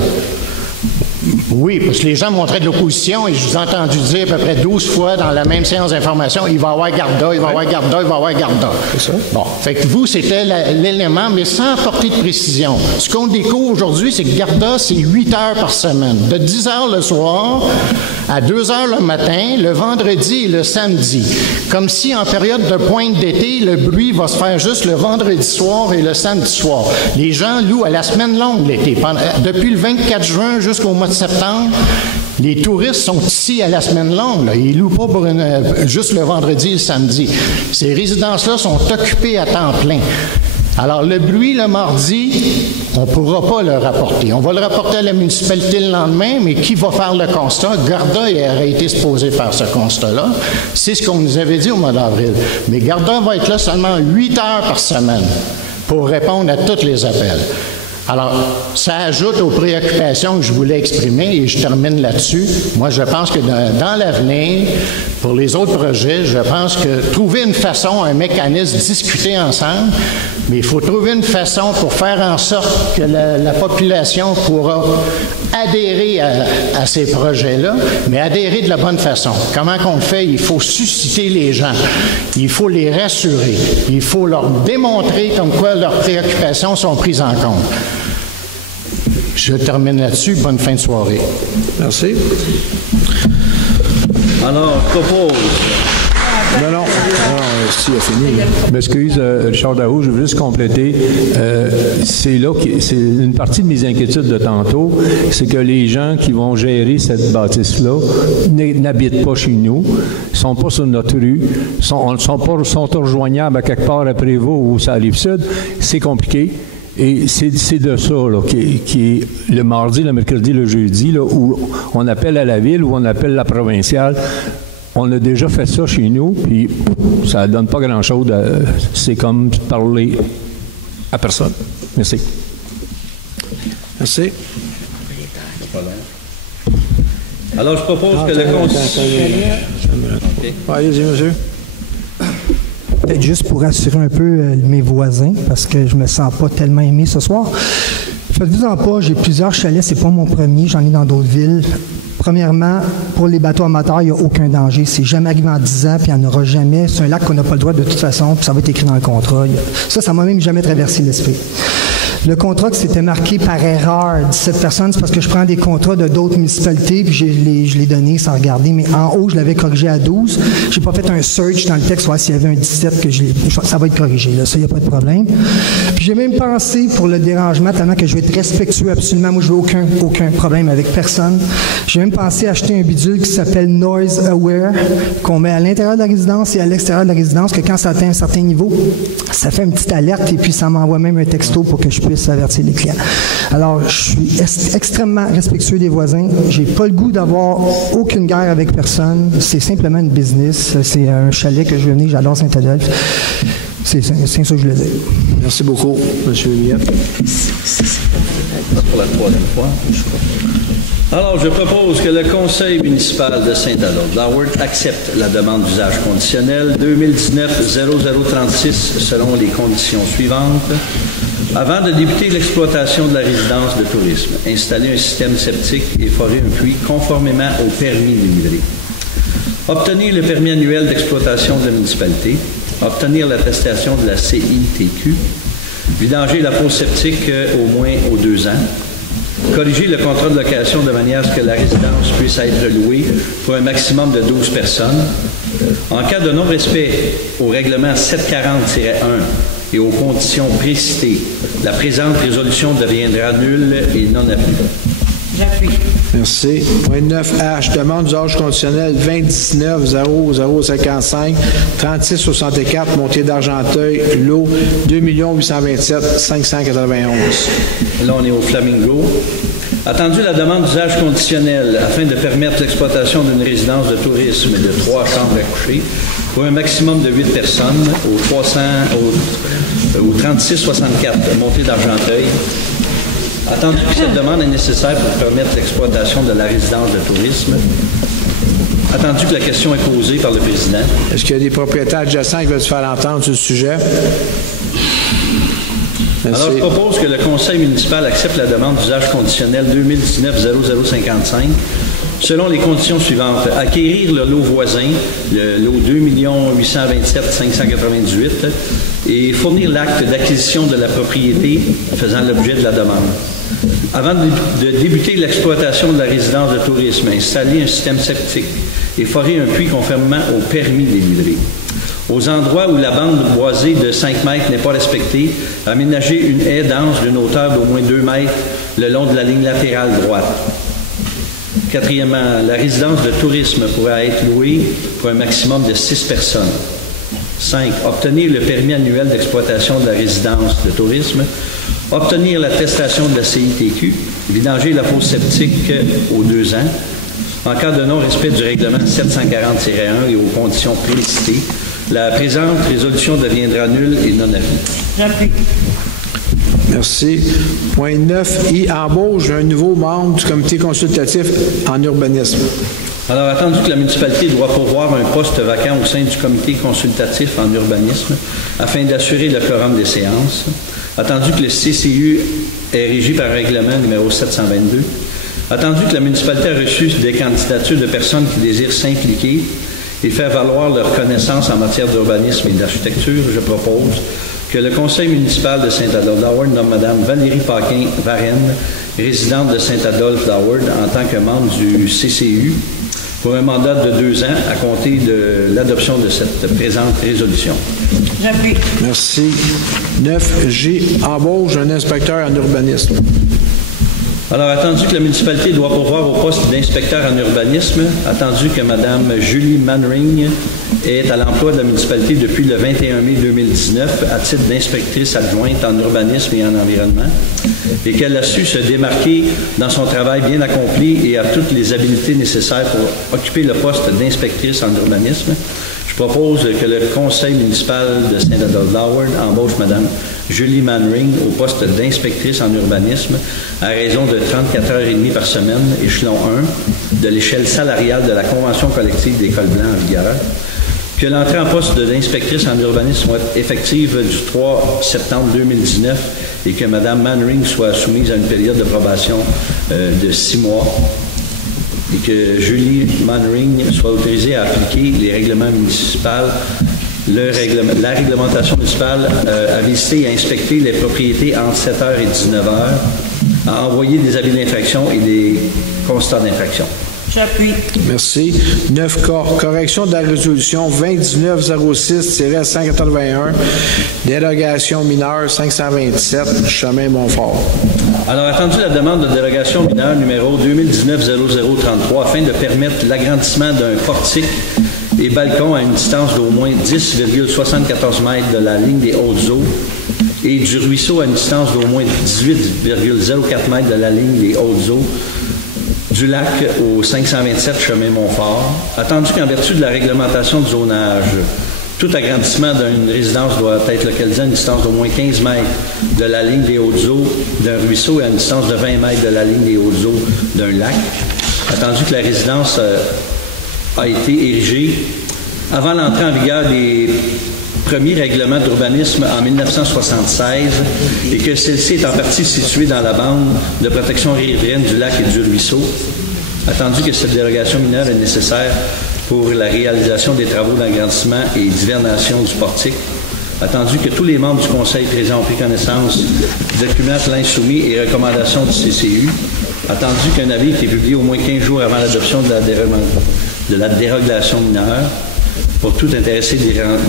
Oui, parce que les gens montraient de l'opposition et je vous ai entendu dire à peu près 12 fois dans la même séance d'information, il va y avoir Garda, il va y avoir Garda, il va y avoir Garda. C'est ça. Bon, fait que vous, c'était l'élément, mais sans apporter de précision. Ce qu'on découvre aujourd'hui, c'est que Garda, c'est 8 heures par semaine. De 10 heures le soir à 2 heures le matin, le vendredi et le samedi. Comme si en période de pointe d'été, le bruit va se faire juste le vendredi soir et le samedi soir. Les gens louent à la semaine longue l'été. Depuis le 24 juin jusqu'au mois de septembre, Les touristes sont ici à la semaine longue. Là. Ils ne louent pas pour juste le vendredi et le samedi. Ces résidences-là sont occupées à temps plein. Alors, le bruit le mardi, on ne pourra pas le rapporter. On va le rapporter à la municipalité le lendemain, mais qui va faire le constat? Garda aurait été supposé faire ce constat-là. C'est ce qu'on nous avait dit au mois d'avril. Mais Garda va être là seulement 8 heures par semaine pour répondre à tous les appels. Alors, ça ajoute aux préoccupations que je voulais exprimer et je termine là-dessus. Moi, je pense que dans l'avenir, pour les autres projets, je pense que trouver une façon, un mécanisme, discuter ensemble, mais il faut trouver une façon pour faire en sorte que la population pourra adhérer à ces projets-là, mais adhérer de la bonne façon. Comment qu'on le fait? Il faut susciter les gens. Il faut les rassurer. Il faut leur démontrer comme quoi leurs préoccupations sont prises en compte. Je termine là-dessus. Bonne fin de soirée. Merci. Alors, je propose... Non, si, il a fini. Je m'excuse, Richard Daou, je veux juste compléter. C'est une partie de mes inquiétudes de tantôt, c'est que les gens qui vont gérer cette bâtisse-là n'habitent pas chez nous, ne sont pas sur notre rue, sont rejoignables à quelque part à Prévost ou sur la Rive-Sud. C'est compliqué. Et c'est de ça là, qui est le mardi, le mercredi, le jeudi, là, où on appelle à la ville, où on appelle la provinciale. On a déjà fait ça chez nous, puis ça ne donne pas grand-chose. C'est comme parler à personne. Merci. Merci. Alors, je propose que le conseil... Allez-y, monsieur. Peut-être juste pour rassurer un peu mes voisins, parce que je me sens pas tellement aimé ce soir. Faites-vous-en pas, j'ai plusieurs chalets, c'est pas mon premier, j'en ai dans d'autres villes. Premièrement, pour les bateaux amateurs, il n'y a aucun danger. C'est jamais arrivé en 10 ans, puis il n'y en aura jamais. C'est un lac qu'on n'a pas le droit de toute façon, puis ça va être écrit dans le contrat. Ça m'a même jamais traversé l'esprit. Le contrat que c'était marqué par erreur 17 personnes, c'est parce que je prends des contrats de d'autres municipalités, puis je l'ai donné sans regarder, mais en haut, je l'avais corrigé à 12. J'ai pas fait un search dans le texte, voir s'il y avait un 17, ça va être corrigé, là, ça, il n'y a pas de problème. Puis j'ai même pensé pour le dérangement, tellement que je vais être respectueux absolument, moi je veux aucun problème avec personne. J'ai même pensé à acheter un bidule qui s'appelle Noise Aware, qu'on met à l'intérieur de la résidence et à l'extérieur de la résidence, que quand ça atteint un certain niveau, ça fait une petite alerte et puis ça m'envoie même un texto pour que je puisse avertir les clients. Alors, je suis extrêmement respectueux des voisins. J'ai pas le goût d'avoir aucune guerre avec personne. C'est simplement une business. C'est un chalet que je veux venir. J'adore Saint-Adolphe. C'est ça que je voulais dire. Merci beaucoup, M. Huillette. Pour la troisième fois. Alors, je propose que le conseil municipal de Saint-Adolphe accepte la demande d'usage conditionnel 2019-0036 selon les conditions suivantes. Avant de débuter l'exploitation de la résidence de tourisme, installer un système septique et forer un puits conformément au permis délivré. Obtenir le permis annuel d'exploitation de la municipalité. Obtenir l'attestation de la CITQ. Vidanger la fosse septique au moins aux 2 ans. Corriger le contrat de location de manière à ce que la résidence puisse être louée pour un maximum de 12 personnes. En cas de non-respect au règlement 740-1 et aux conditions précitées, la présente résolution deviendra nulle et non appliquée. J'appuie. Merci. Point 9H, demande d'usage conditionnel 2019-0055-3664, montée d'Argenteuil, lot 2 827 591. Là, on est au Flamingo. Attendu la demande d'usage conditionnel afin de permettre l'exploitation d'une résidence de tourisme de 3 chambres à coucher pour un maximum de 8 personnes au 3664, montée d'Argenteuil. Attendu que cette demande est nécessaire pour permettre l'exploitation de la résidence de tourisme. Attendu que la question est posée par le président. Est-ce qu'il y a des propriétaires adjacents qui veulent se faire entendre sur le sujet? Merci. Alors, je propose que le conseil municipal accepte la demande d'usage conditionnel 2019-0055 selon les conditions suivantes. Acquérir le lot voisin, le lot 2 827 598 et fournir l'acte d'acquisition de la propriété faisant l'objet de la demande. Avant de débuter l'exploitation de la résidence de tourisme, installer un système septique et forer un puits conformément au permis délivré. Aux endroits où la bande boisée de 5 mètres n'est pas respectée, aménager une haie dense d'une hauteur d'au moins 2 mètres le long de la ligne latérale droite. Quatrièmement, la résidence de tourisme pourra être louée pour un maximum de 6 personnes. 5. Obtenir le permis annuel d'exploitation de la résidence de tourisme. Obtenir l'attestation de la CITQ. Vidanger la fosse septique aux 2 ans. En cas de non-respect du règlement 740-1 et aux conditions précitées, la présente résolution deviendra nulle et non avis. J'appuie. Merci. Point 9I, embauche un nouveau membre du comité consultatif en urbanisme. Alors, attendu que la municipalité doit pourvoir un poste vacant au sein du comité consultatif en urbanisme afin d'assurer le quorum des séances, attendu que le CCU est régi par règlement numéro 722, attendu que la municipalité a reçu des candidatures de personnes qui désirent s'impliquer et faire valoir leur connaissance en matière d'urbanisme et d'architecture, je propose que le conseil municipal de Saint-Adolphe-d'Howard nomme Mme Valérie Paquin-Varenne, résidente de Saint-Adolphe-d'Howard, en tant que membre du CCU pour un mandat de 2 ans à compter de l'adoption de cette présente résolution. J'appuie. Merci. 9G, embauche un inspecteur en urbanisme. Alors, attendu que la municipalité doit pourvoir au poste d'inspecteur en urbanisme, attendu que Mme Julie Manring est à l'emploi de la municipalité depuis le 21 mai 2019 à titre d'inspectrice adjointe en urbanisme et en environnement, et qu'elle a su se démarquer dans son travail bien accompli et a toutes les habiletés nécessaires pour occuper le poste d'inspectrice en urbanisme, je propose que le conseil municipal de Saint-Adolphe-d'Howard embauche Mme Julie Manring au poste d'inspectrice en urbanisme à raison de 34 heures et demie par semaine, échelon 1, de l'échelle salariale de la convention collective des cols blancs en vigueur, que l'entrée en poste d'inspectrice en urbanisme soit effective du 3 septembre 2019 et que Mme Manring soit soumise à une période de probation de 6 mois et que Julie Manring soit autorisée à appliquer les règlements municipaux, la réglementation municipale à visiter et à inspecter les propriétés entre 7h et 19h, à envoyer des avis d'infraction et des constats d'infraction. J'appuie. Merci. 9 correction de la résolution 2019-06-181, dérogation mineure 527, chemin Montfort. Alors, attendu la demande de dérogation mineure numéro 2019-0033 afin de permettre l'agrandissement d'un portique et balcon à une distance d'au moins 10,74 mètres de la ligne des hautes eaux et du ruisseau à une distance d'au moins 18,04 mètres de la ligne des hautes eaux du lac au 527 chemin Montfort, attendu qu'en vertu de la réglementation du zonage, tout agrandissement d'une résidence doit être localisé à une distance d'au moins 15 mètres de la ligne des hautes eaux d'un ruisseau et à une distance de 20 mètres de la ligne des hautes eaux d'un lac, attendu que la résidence a été érigée avant l'entrée en vigueur des premiers règlements d'urbanisme en 1976 et que celle-ci est en partie située dans la bande de protection riveraine du lac et du ruisseau, attendu que cette dérogation mineure est nécessaire pour la réalisation des travaux d'agrandissement et d'hivernation du portique, attendu que tous les membres du conseil présents ont pris connaissance des documents l'insoumis et recommandations du CCU, attendu qu'un avis ait été publié au moins 15 jours avant l'adoption de la dérogation mineure, pour tout intéressé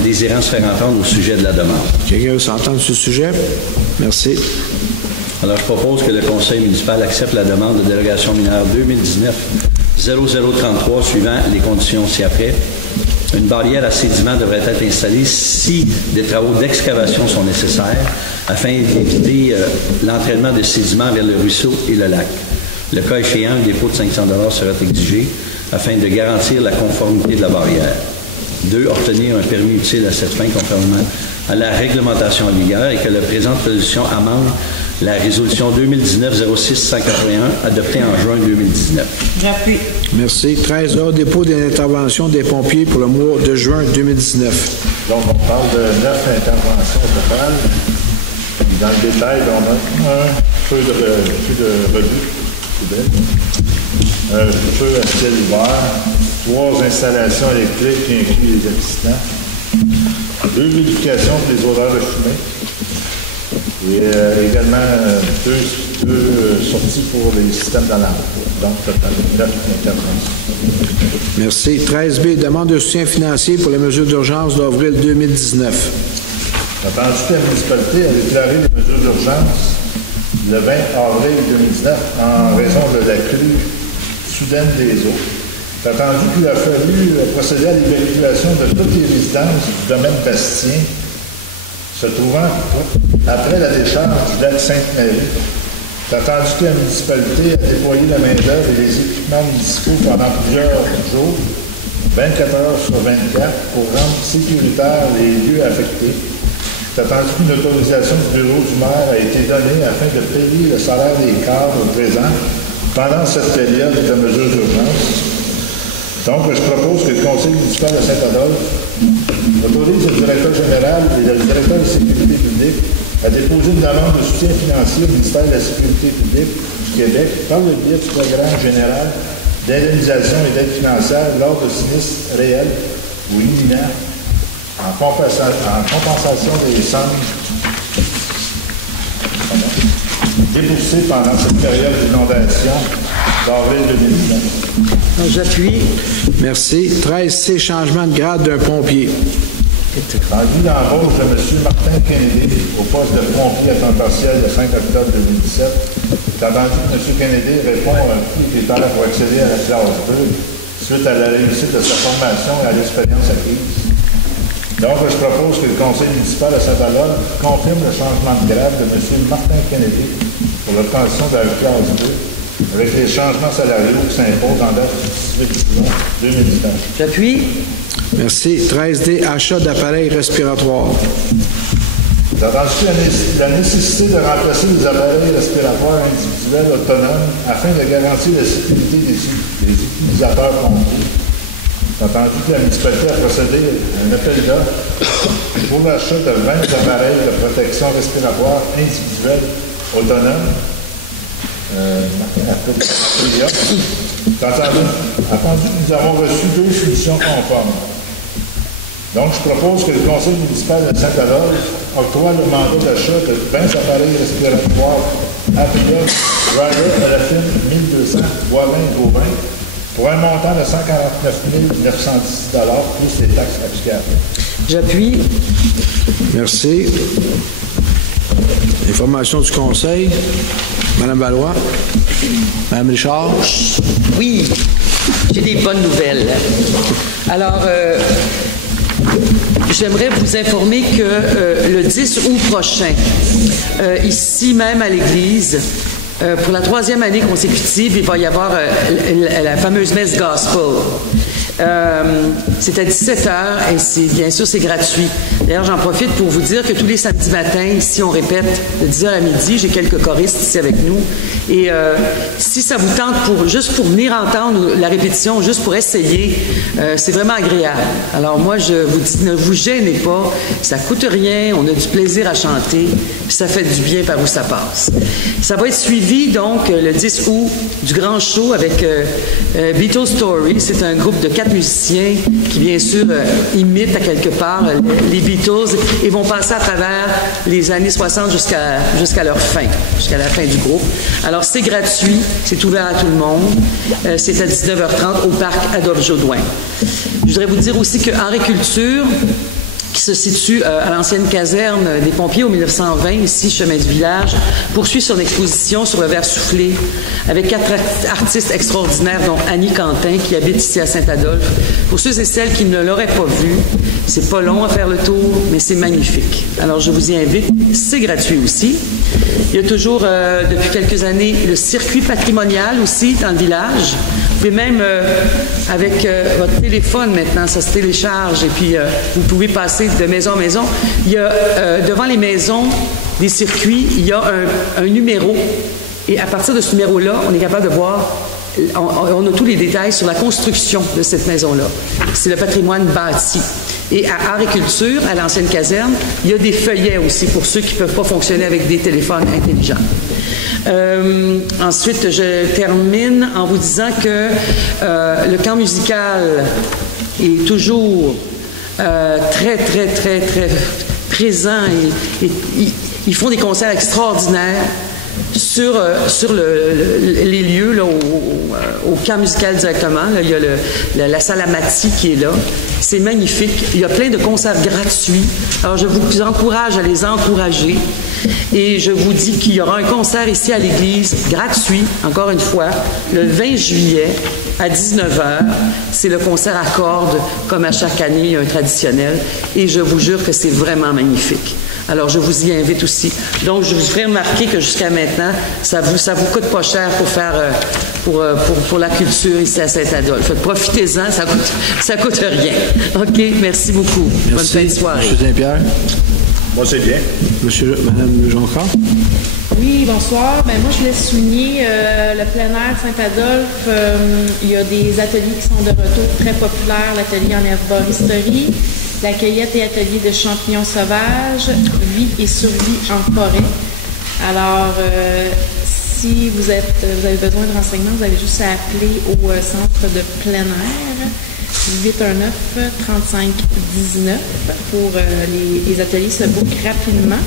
désirant se faire entendre au sujet de la demande. Quelqu'un veut s'entendre sur ce sujet? Merci. Alors, je propose que le conseil municipal accepte la demande de dérogation mineure 2019-0033 suivant les conditions ci-après. Une barrière à sédiments devrait être installée si des travaux d'excavation sont nécessaires afin d'éviter l'entraînement de sédiments vers le ruisseau et le lac. Le cas échéant, un dépôt de 500 $ sera exigé afin de garantir la conformité de la barrière. 2. Obtenir un permis utile à cette fin conformément à la réglementation en vigueur et que la présente résolution amende la résolution 2019-06-181 adoptée en juin 2019. J'appuie. Merci. 13A, dépôt des interventions des pompiers pour le mois de juin 2019. Donc, on parle de 9 interventions totales. Dans le détail, on a un feu de rebut, un feu à ciel ouvert, 3 installations électriques qui incluent les assistants, 2 vérifications pour les odeurs de fumée et également 2 sorties pour les systèmes d'alarme. Donc, total 9 interventions. Merci. 13B, demande de soutien financier pour les mesures d'urgence d'avril 2019. Attendu que la municipalité a déclaré les mesures d'urgence le 20 avril 2019 en raison de la crue soudaine des eaux. C'est attendu qu'il a fallu procéder à l'évacuation de toutes les résidences du domaine bastien, se trouvant après la décharge du lac Sainte-Marie. C'est attendu que la municipalité a déployé la main-d'œuvre et les équipements municipaux pendant plusieurs jours, 24 heures sur 24, pour rendre sécuritaires les lieux affectés. C'est attendu qu'une autorisation du bureau du maire a été donnée afin de payer le salaire des cadres présents pendant cette période de mesures d'urgence. Donc, je propose que le Conseil municipal de Saint-Adolphe autorise le directeur général et le directeur de la sécurité publique à déposer une demande de soutien financier au ministère de la Sécurité publique du Québec par le biais du programme général d'indemnisation et d'aide financière lors de sinistres réels ou imminents en compensation des sommes déboursées pendant cette période d'inondation d'avril 2019. J'appuie. Merci. 13C, changement de grade d'un pompier. En vue d'embauche de M. Martin Kennedy au poste de pompier à temps partiel le 5 octobre 2017, c'est attendu que M. Kennedy répond à un prix critère pour accéder à la classe 2 suite à la réussite de sa formation et à l'expérience acquise. Donc, je propose que le Conseil municipal de Saint-Adolphe confirme le changement de grade de M. Martin Kennedy pour l'obtention de la classe 2 avec les changements salariaux qui s'imposent en date du 18 juin 2019. J'appuie. Merci. 13D, achat d'appareils respiratoires. J'ai entendu la nécessité de remplacer les appareils respiratoires individuels autonomes afin de garantir la sécurité des utilisateurs pompiers. J'ai entendu que la municipalité a procédé à un appel d'offres pour l'achat de 20 appareils de protection respiratoire individuelle autonome. Attendu que nous avons reçu 2 solutions conformes. Donc, je propose que le Conseil municipal de Saint-Adolphe octroie le mandat d'achat de 20 appareils respiratoires Apria Ryder à la firme 1200 Boivin-Gauvin pour un montant de 149 910 $ plus les taxes applicables. J'appuie. Merci. Information du Conseil. Madame Valois. Madame Richard. Oui, j'ai des bonnes nouvelles. Alors, j'aimerais vous informer que le 10 août prochain, ici même à l'Église, pour la 3e année consécutive, il va y avoir la fameuse messe gospel. C'est à 17h et bien sûr c'est gratuit. D'ailleurs, j'en profite pour vous dire que tous les samedis matins, ici on répète de 10h à midi, j'ai quelques choristes ici avec nous. Et si ça vous tente juste pour venir entendre la répétition, juste pour essayer, c'est vraiment agréable. Alors moi, je vous dis, ne vous gênez pas, ça coûte rien, on a du plaisir à chanter, puis ça fait du bien par où ça passe. Ça va être suivi donc le 10 août du grand show avec Beatles Story. C'est un groupe de 4 musiciens qui, bien sûr, imitent à quelque part les Beatles et vont passer à travers les années 60 jusqu'à leur fin, jusqu'à la fin du groupe. Alors, c'est gratuit, c'est ouvert à tout le monde. C'est à 19h30 au parc Adolphe-Jodoin. Je voudrais vous dire aussi que Henri Culture, qui se situe à l'ancienne caserne des pompiers au 1920, ici, chemin du village, poursuit son exposition sur le verre soufflé avec 4 artistes extraordinaires, dont Annie Quentin, qui habite ici à Saint-Adolphe. Pour ceux et celles qui ne l'auraient pas vu, c'est pas long à faire le tour, mais c'est magnifique. Alors, je vous y invite. C'est gratuit aussi. Il y a toujours, depuis quelques années, le circuit patrimonial aussi dans le village. Vous pouvez même, avec votre téléphone maintenant, ça se télécharge et puis vous pouvez passer de maison en maison. Il y a, devant les maisons des circuits, il y a un numéro et à partir de ce numéro-là, on est capable de voir, on a tous les détails sur la construction de cette maison-là. C'est le patrimoine bâti. Et à Art et Culture, à l'ancienne caserne, il y a des feuillets aussi pour ceux qui ne peuvent pas fonctionner avec des téléphones intelligents. Ensuite, je termine en vous disant que le camp musical est toujours très présent et ils font des concerts extraordinaires. sur les lieux, là, au camp musical directement. Là, il y a la salle Amati qui est là. C'est magnifique. Il y a plein de concerts gratuits. Alors, je vous encourage à les encourager. Et je vous dis qu'il y aura un concert ici à l'église, gratuit, encore une fois, le 20 juillet à 19h. C'est le concert à cordes, comme à chaque année, il y a un traditionnel. Et je vous jure que c'est vraiment magnifique. Alors, je vous y invite aussi. Donc, je vous ferai remarquer que jusqu'à maintenant, ça vous coûte pas cher pour faire pour la culture ici à Saint-Adolphe. Profitez-en, ça coûte rien. OK, merci beaucoup. Merci. Bonne fin de soirée. M. Saint-Pierre. Moi, c'est bien. Madame Jonca. Oui, bonsoir. Moi, je voulais souligner le plein air Saint-Adolphe. Il y a des ateliers qui sont de retour très populaires. L'atelier en herboristerie, la cueillette et atelier de champignons sauvages, vie et survie en forêt. Alors, si vous avez besoin de renseignements, vous avez juste à appeler au centre de plein air 819-3519 pour les ateliers se bookent rapidement.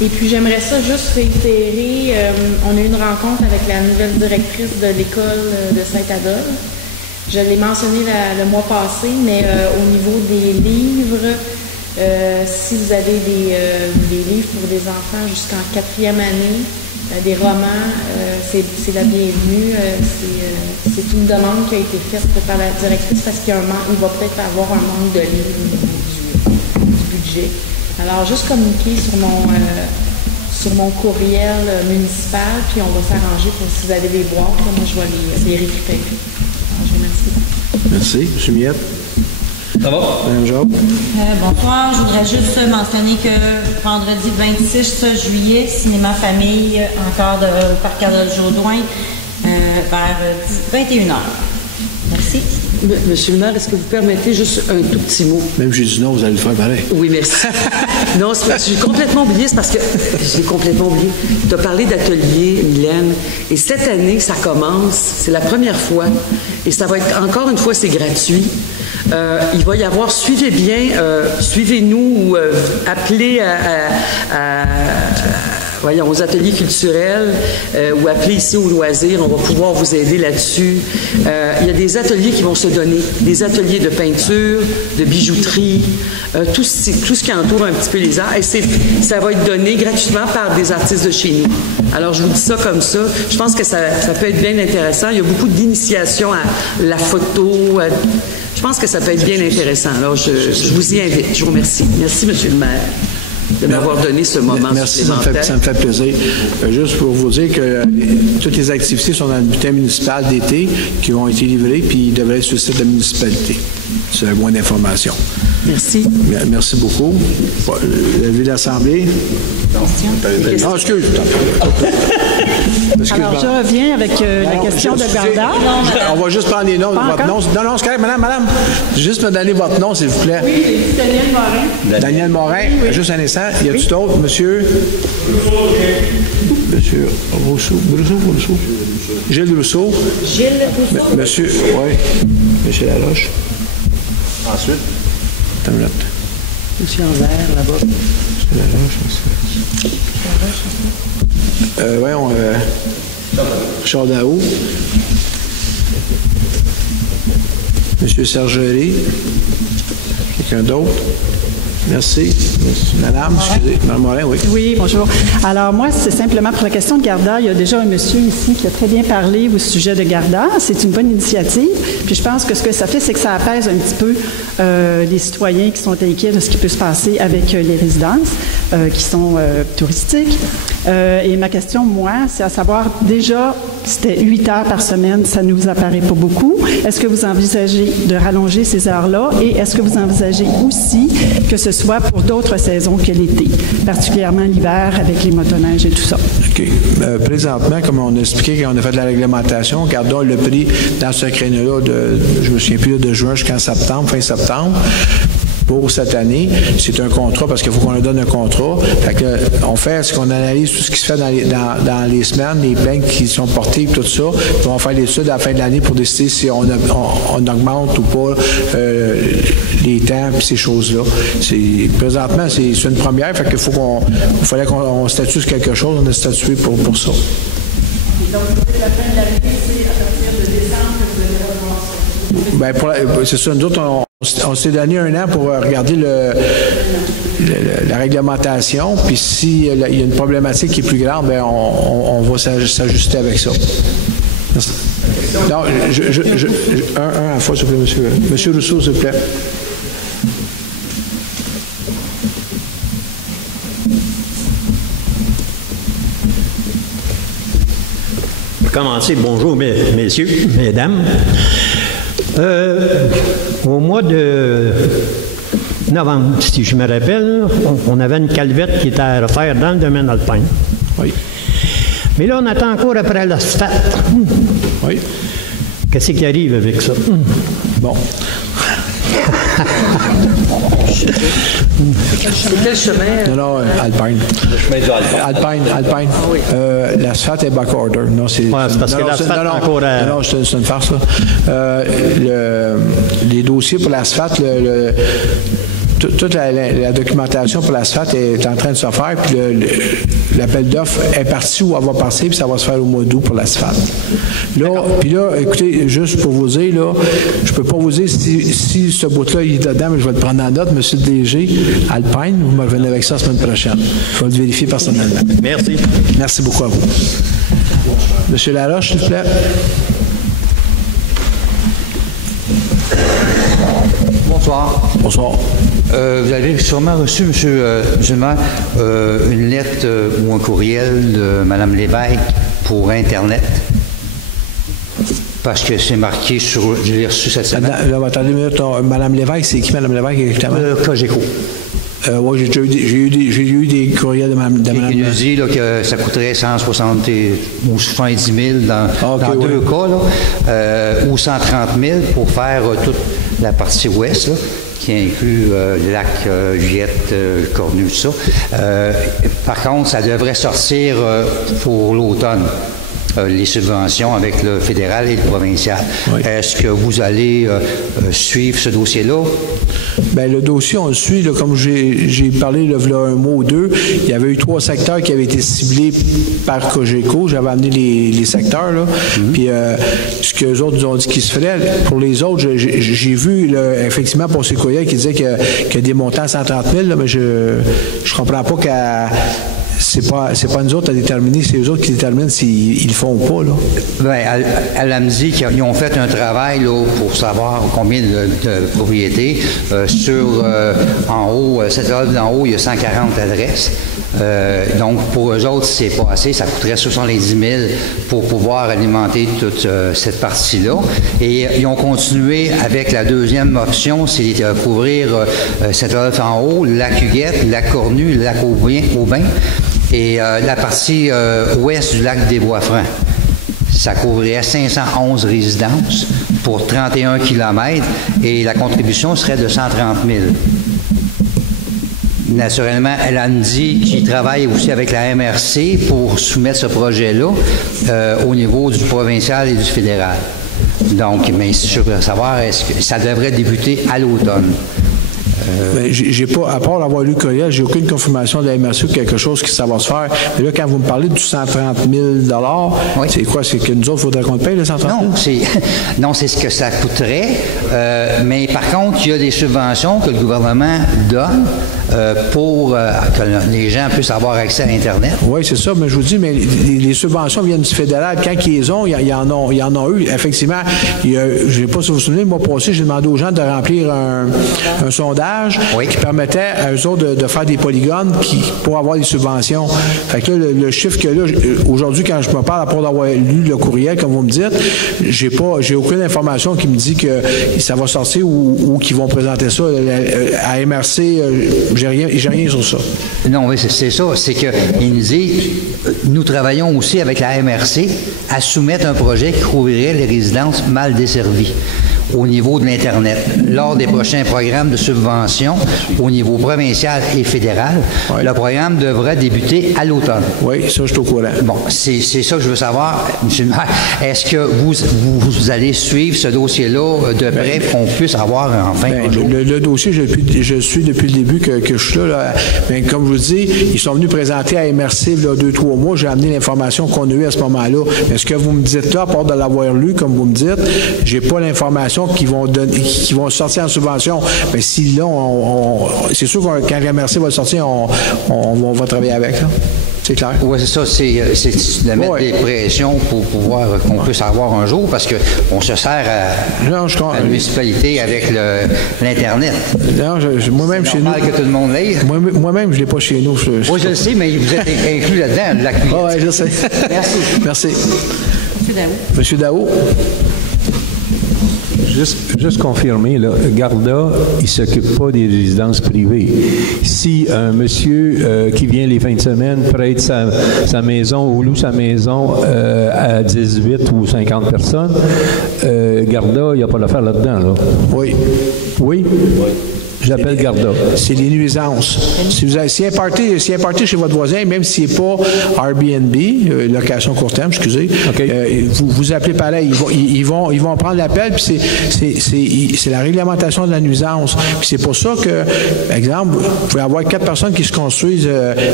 Et puis, j'aimerais ça juste réitérer, on a eu une rencontre avec la nouvelle directrice de l'école de Saint-Adolphe. Je l'ai mentionné le mois passé, mais au niveau des livres, si vous avez des livres pour des enfants jusqu'en 4e année, des romans, c'est la bienvenue. C'est une demande qui a été faite par la directrice parce qu'il va peut-être avoir un manque de livres au niveau du budget. Alors, juste communiquer sur mon courriel municipal, puis on va s'arranger pour si vous avez des boîtes. Moi, je vais les récupérer. Alors, je vous remercie. Merci. M. Miette. Ça va? Madame Job. Bonsoir. Je voudrais juste mentionner que vendredi 26 juillet, cinéma famille, encore au Parc Carole-Jodoin, vers 21h. Merci. Monsieur le maire, est-ce que vous permettez juste un tout petit mot? Même j'ai dit non, vous allez le faire pareil. Oui, merci. Non, c'est parce que j'ai complètement oublié, c'est parce que j'ai complètement oublié. Tu as parlé d'atelier, Mylène, et cette année, ça commence, c'est la première fois, et ça va être, encore une fois, c'est gratuit. Il va y avoir, suivez bien, suivez-nous ou appelez aux ateliers culturels ou appelez ici au loisir, on va pouvoir vous aider là-dessus. Il y a des ateliers qui vont se donner, des ateliers de peinture, de bijouterie, tout ce qui entoure un petit peu les arts. Et ça va être donné gratuitement par des artistes de chez nous. Alors, je vous dis ça comme ça. Je pense que ça peut être bien intéressant. Il y a beaucoup d'initiations à la photo. Je pense que ça peut être bien intéressant. Alors, je vous y invite. Je vous remercie. Merci, Monsieur le maire, de m'avoir donné ce moment. Merci, ça me fait plaisir. Juste pour vous dire que toutes les activités sont dans le bulletin municipal d'été qui ont été livrées, puis ils devraient être sur le site de la municipalité. C'est un point d'information. Merci. Merci beaucoup. Lever l'Assemblée. Non, excuse. Alors, je reviens avec la question de Garda. On va juste prendre les noms. Votre nom. Non, c'est correct, madame. Juste me donner votre nom, s'il vous plaît. Oui, Daniel Morin. Daniel Morin. Oui. Juste un instant. Y a-t-il d'autres, monsieur? Monsieur Rousseau. Gilles Rousseau. Monsieur, oui. Monsieur Laroche. Ensuite. Monsieur Envers, là-bas. Monsieur Laroche, voyons, Richard Daou. Monsieur Sergeri. Quelqu'un d'autre? Merci. Madame, excusez. Madame Morin, oui. Oui, bonjour. Alors, moi, c'est simplement pour la question de Garda. Il y a déjà un monsieur ici qui a très bien parlé au sujet de Garda. C'est une bonne initiative. Puis, je pense que ce que ça fait, c'est que ça apaise un petit peu les citoyens qui sont inquiets de ce qui peut se passer avec les résidences qui sont touristiques. Et ma question, moi, c'est à savoir, déjà, c'était 8 heures par semaine, ça ne vous apparaît pas beaucoup. Est-ce que vous envisagez de rallonger ces heures-là? Et est-ce que vous envisagez aussi que ce soit pour d'autres saisons que l'été, particulièrement l'hiver avec les motoneiges et tout ça? OK. Présentement, comme on a expliqué quand on a fait de la réglementation, gardons le prix dans ce créneau-là je me souviens plus, de juin jusqu'en septembre, fin septembre. pour cette année. C'est un contrat parce qu'il faut qu'on leur donne un contrat. Fait que, on fait ce qu'on analyse tout ce qui se fait dans les semaines, les plaintes qui sont portées, tout ça. Puis on va faire l'étude à la fin de l'année pour décider si on augmente ou pas les temps et ces choses-là. Présentement, c'est une première. Fait qu'il fallait qu'on statue sur quelque chose. On a statué pour ça. Donc, la fin de l'année, c'est à partir de décembre que vous allez revoir ça. C'est ça. Nous autres, on s'est donné un an pour regarder la réglementation. Puis s'il y a une problématique qui est plus grande, bien, on va s'ajuster avec ça. Non, un à la fois, s'il vous plaît, monsieur. Monsieur Rousseau, s'il vous plaît. Pour commencer, bonjour, messieurs, mesdames. Au mois de novembre, si je me rappelle, on avait une calvette qui était à refaire dans le domaine alpin. Oui. Mais là, on attend encore après l'asphalte. Oui. Qu'est-ce qui arrive avec ça? Bon. C'est quel chemin? Non, Alpine. Le chemin du Alpine. Ah, oui. L'asphalte est backorder. Non, c'est parce que l'asphalte encore... Non, c'est une farce, là. Les dossiers pour l'asphalte, toute la documentation pour l'asphalte est en train de se faire, puis l'appel d'offres est parti où elle va passer, puis ça va se faire au mois d'août pour l'asphalte. Là, écoutez, juste pour vous dire, là, je peux pas vous dire si ce bout-là il est dedans, mais je vais le prendre en note, monsieur le DG, Alpine, vous me revenez avec ça la semaine prochaine. Il faut le vérifier personnellement. Merci. Merci beaucoup à vous. Monsieur Laroche, s'il vous plaît. Bonsoir. Bonsoir. Vous avez sûrement reçu, M. Musulman, une lettre ou un courriel de Mme Lévesque pour Internet. Parce que c'est marqué sur... Je l'ai reçu cette semaine. Attendez une minute. Mme Lévesque, c'est qui Mme Lévesque exactement? Cogeco. Oui, j'ai eu des courriels de Mme Lévesque. Il nous dit là, que ça coûterait 170 ou 70 000 dans deux cas, là, ou 130 000 pour faire toute la partie ouest, là, qui inclut le lac Juliette, Cornu, tout ça. Par contre, ça devrait sortir pour l'automne. Les subventions avec le fédéral et le provincial. Oui. Est-ce que vous allez suivre ce dossier-là? Bien, le dossier, on le suit. Là, comme j'ai parlé là, un mois ou deux, il y avait eu 3 secteurs qui avaient été ciblés par Cogeco. J'avais amené les secteurs. Là. Puis, ce que les autres nous ont dit qu'il se ferait. Pour les autres, j'ai vu là, effectivement pour ces courriels qui disaient qu'il y a des montants à 130 000, là, mais je ne comprends pas qu'à... C'est pas nous autres à déterminer, c'est eux autres qui déterminent s'ils le font ou pas. Là. Bien, elle me dit qu'ils ont fait un travail là, pour savoir combien de propriétés. En haut, cette œuvre d'en haut, il y a 140 adresses. Donc, pour eux autres, c'est pas assez. Ça coûterait 70 000 pour pouvoir alimenter toute cette partie-là. Et ils ont continué avec la deuxième option, c'est de couvrir cette œuvre en haut, le lac Huguette, le lac Cornu, le lac Aubin et la partie ouest du lac des Bois-Francs. Ça couvrirait 511 résidences pour 31 km et la contribution serait de 130 000. Naturellement, elle a dit qu'il travaille aussi avec la MRC pour soumettre ce projet-là au niveau du provincial et du fédéral. Donc, mais je veux savoir, est-ce que ça devrait débuter à l'automne? J'ai pas, à part l'avoir lu le courriel, j'ai aucune confirmation de la MRC ou quelque chose qui ça va se faire. Mais là, quand vous me parlez du 130 000 oui. C'est quoi? C'est que nous autres, il faudrait qu'on le paye, les 130 000? Non, c'est ce que ça coûterait. Mais par contre, il y a des subventions que le gouvernement donne pour que les gens puissent avoir accès à Internet. Oui, c'est ça. Mais je vous dis, mais les subventions viennent du fédéral. Quand ils les ont, ils en ont eu. Effectivement, je ne sais pas si vous vous souvenez, le mois passé, j'ai demandé aux gens de remplir un sondage qui permettait à eux autres de faire des polygones pour avoir des subventions. Fait que là, le chiffre que là, aujourd'hui, quand je me parle, à part d'avoir lu le courriel, comme vous me dites, j'ai aucune information qui me dit que ça va sortir ou qu'ils vont présenter ça. À MRC, j'ai rien sur ça. Non, oui, c'est ça. C'est qu'il nous dit, nous travaillons aussi avec la MRC à soumettre un projet qui couvrirait les résidences mal desservies. au niveau de l'Internet. Lors des prochains programmes de subvention au niveau provincial et fédéral, le programme devrait débuter à l'automne. Oui, ça, je suis au courant. Bon, c'est ça que je veux savoir, M. le maire. Est-ce que vous allez suivre ce dossier-là de près pour qu'on puisse avoir enfin un jour? Le dossier, je suis depuis le début que je suis là. Mais comme je vous dis, ils sont venus présenter à MRC il y a 2-3 mois. J'ai amené l'information qu'on a eue à ce moment-là. Mais ce que vous me dites là, à part de l'avoir lu, comme vous me dites, j'ai pas l'information qu'ils vont sortir en subvention. Mais si là, c'est sûr que quand MRC va sortir, on va travailler avec. Là. C'est clair. Oui, c'est ça. C'est de mettre des pressions pour pouvoir qu'on puisse avoir un jour, parce qu'on se sert à la municipalité avec l'Internet. Non, moi-même, chez nous. C'est normal que tout le monde lise. Moi-même, je ne l'ai pas chez nous. Oui, je le sais, mais vous êtes inclus là-dedans, la cuillère. Oui, je sais. Merci. Merci. M. Daou. Monsieur Daou. Juste confirmer, là, Garda, il ne s'occupe pas des résidences privées. Si un monsieur qui vient les fins de semaine prête sa maison ou loue sa maison à 18 ou 50 personnes, Garda, il n'y a pas d'affaire là-dedans. Là. Oui. Oui? Oui. J'appelle Garda. C'est les nuisances. Si il y a un party chez votre voisin, même s'il n'est pas Airbnb, location court terme, excusez, vous appelez pareil. Ils vont prendre l'appel, puis c'est la réglementation de la nuisance. Puis c'est pour ça que, par exemple, vous pouvez avoir 4 personnes qui se construisent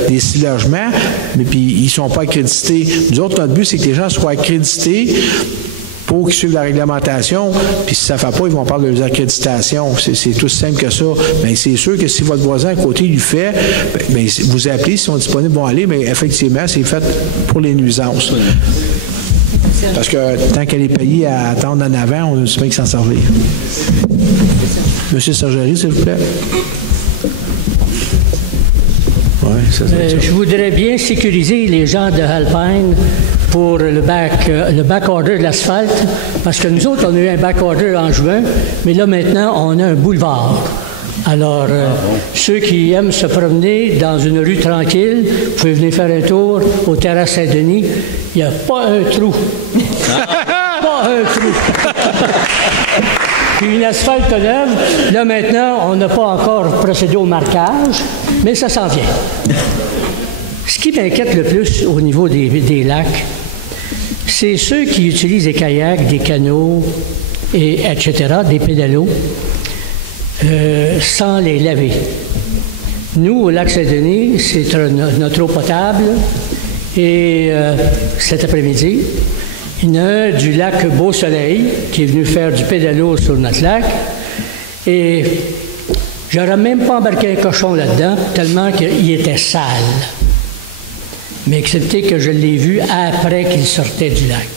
des 6 logements, mais puis ils ne sont pas accrédités. Nous autres, notre but, c'est que les gens soient accrédités pour qu'ils suivent la réglementation, puis si ça ne fait pas, ils vont parler de leurs accréditations. C'est tout simple que ça. Mais c'est sûr que si votre voisin à côté lui fait, ben, vous appelez, s'ils sont disponibles, vont aller, mais effectivement, c'est fait pour les nuisances. Parce que tant qu'elle est payée à attendre en avant, on a du bien que s'en servir. Monsieur Sergerie, s'il vous plaît. Je voudrais bien sécuriser les gens de Alpine pour le back order de l'asphalte, parce que nous autres, on a eu un back order en juin, mais là, maintenant, on a un boulevard. Alors, ceux qui aiment se promener dans une rue tranquille, vous pouvez venir faire un tour au terrasse Saint-Denis. Il n'y a pas un trou. Pas un trou. Puis une asphalte neuve, là maintenant, on n'a pas encore procédé au marquage, mais ça s'en vient. Ce qui m'inquiète le plus au niveau des lacs, c'est ceux qui utilisent des kayaks, des canots, etc., des pédalos, sans les laver. Nous, au lac Saint-Denis, c'est notre eau potable, et cet après-midi, il y en a un du lac Beau-Soleil qui est venu faire du pédalo sur notre lac. Et j'aurais même pas embarqué un cochon là-dedans, tellement qu'il était sale. Mais excepté que je l'ai vu après qu'il sortait du lac.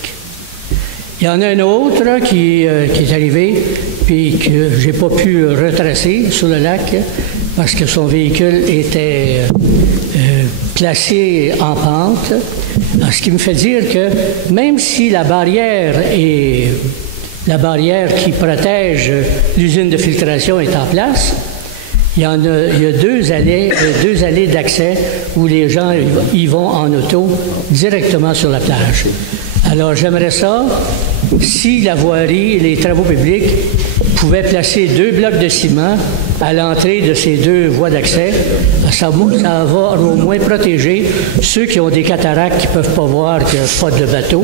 Il y en a un autre qui est arrivé, puis que j'ai pas pu retracer sur le lac parce que son véhicule était placé en pente. Ce qui me fait dire que même si la barrière qui protège l'usine de filtration est en place, il y a deux allées d'accès où les gens y vont en auto directement sur la plage. Alors j'aimerais ça, si la voirie et les travaux publics pouvaient placer 2 blocs de ciment à l'entrée de ces 2 voies d'accès, ça va au moins protéger ceux qui ont des cataractes qui ne peuvent pas voir qu'il n'y a pas de bateau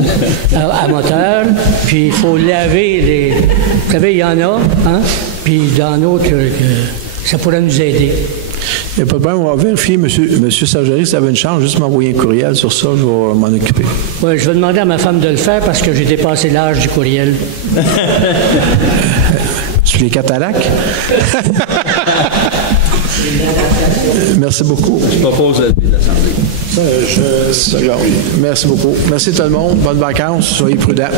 à moteur. Puis il faut laver les... Vous savez, il y en a, hein? Puis dans d'autres, ça pourrait nous aider. Il n'y a pas de problème, on va vérifier, M. Sergerie, si ça avait une chance, juste m'envoyer un courriel sur ça, je vais m'en occuper. Oui, je vais demander à ma femme de le faire parce que j'ai dépassé l'âge du courriel. Sur les cataractes? Merci beaucoup. Je propose l'Assemblée. Merci beaucoup. Merci tout le monde. Bonnes vacances. Soyez prudents.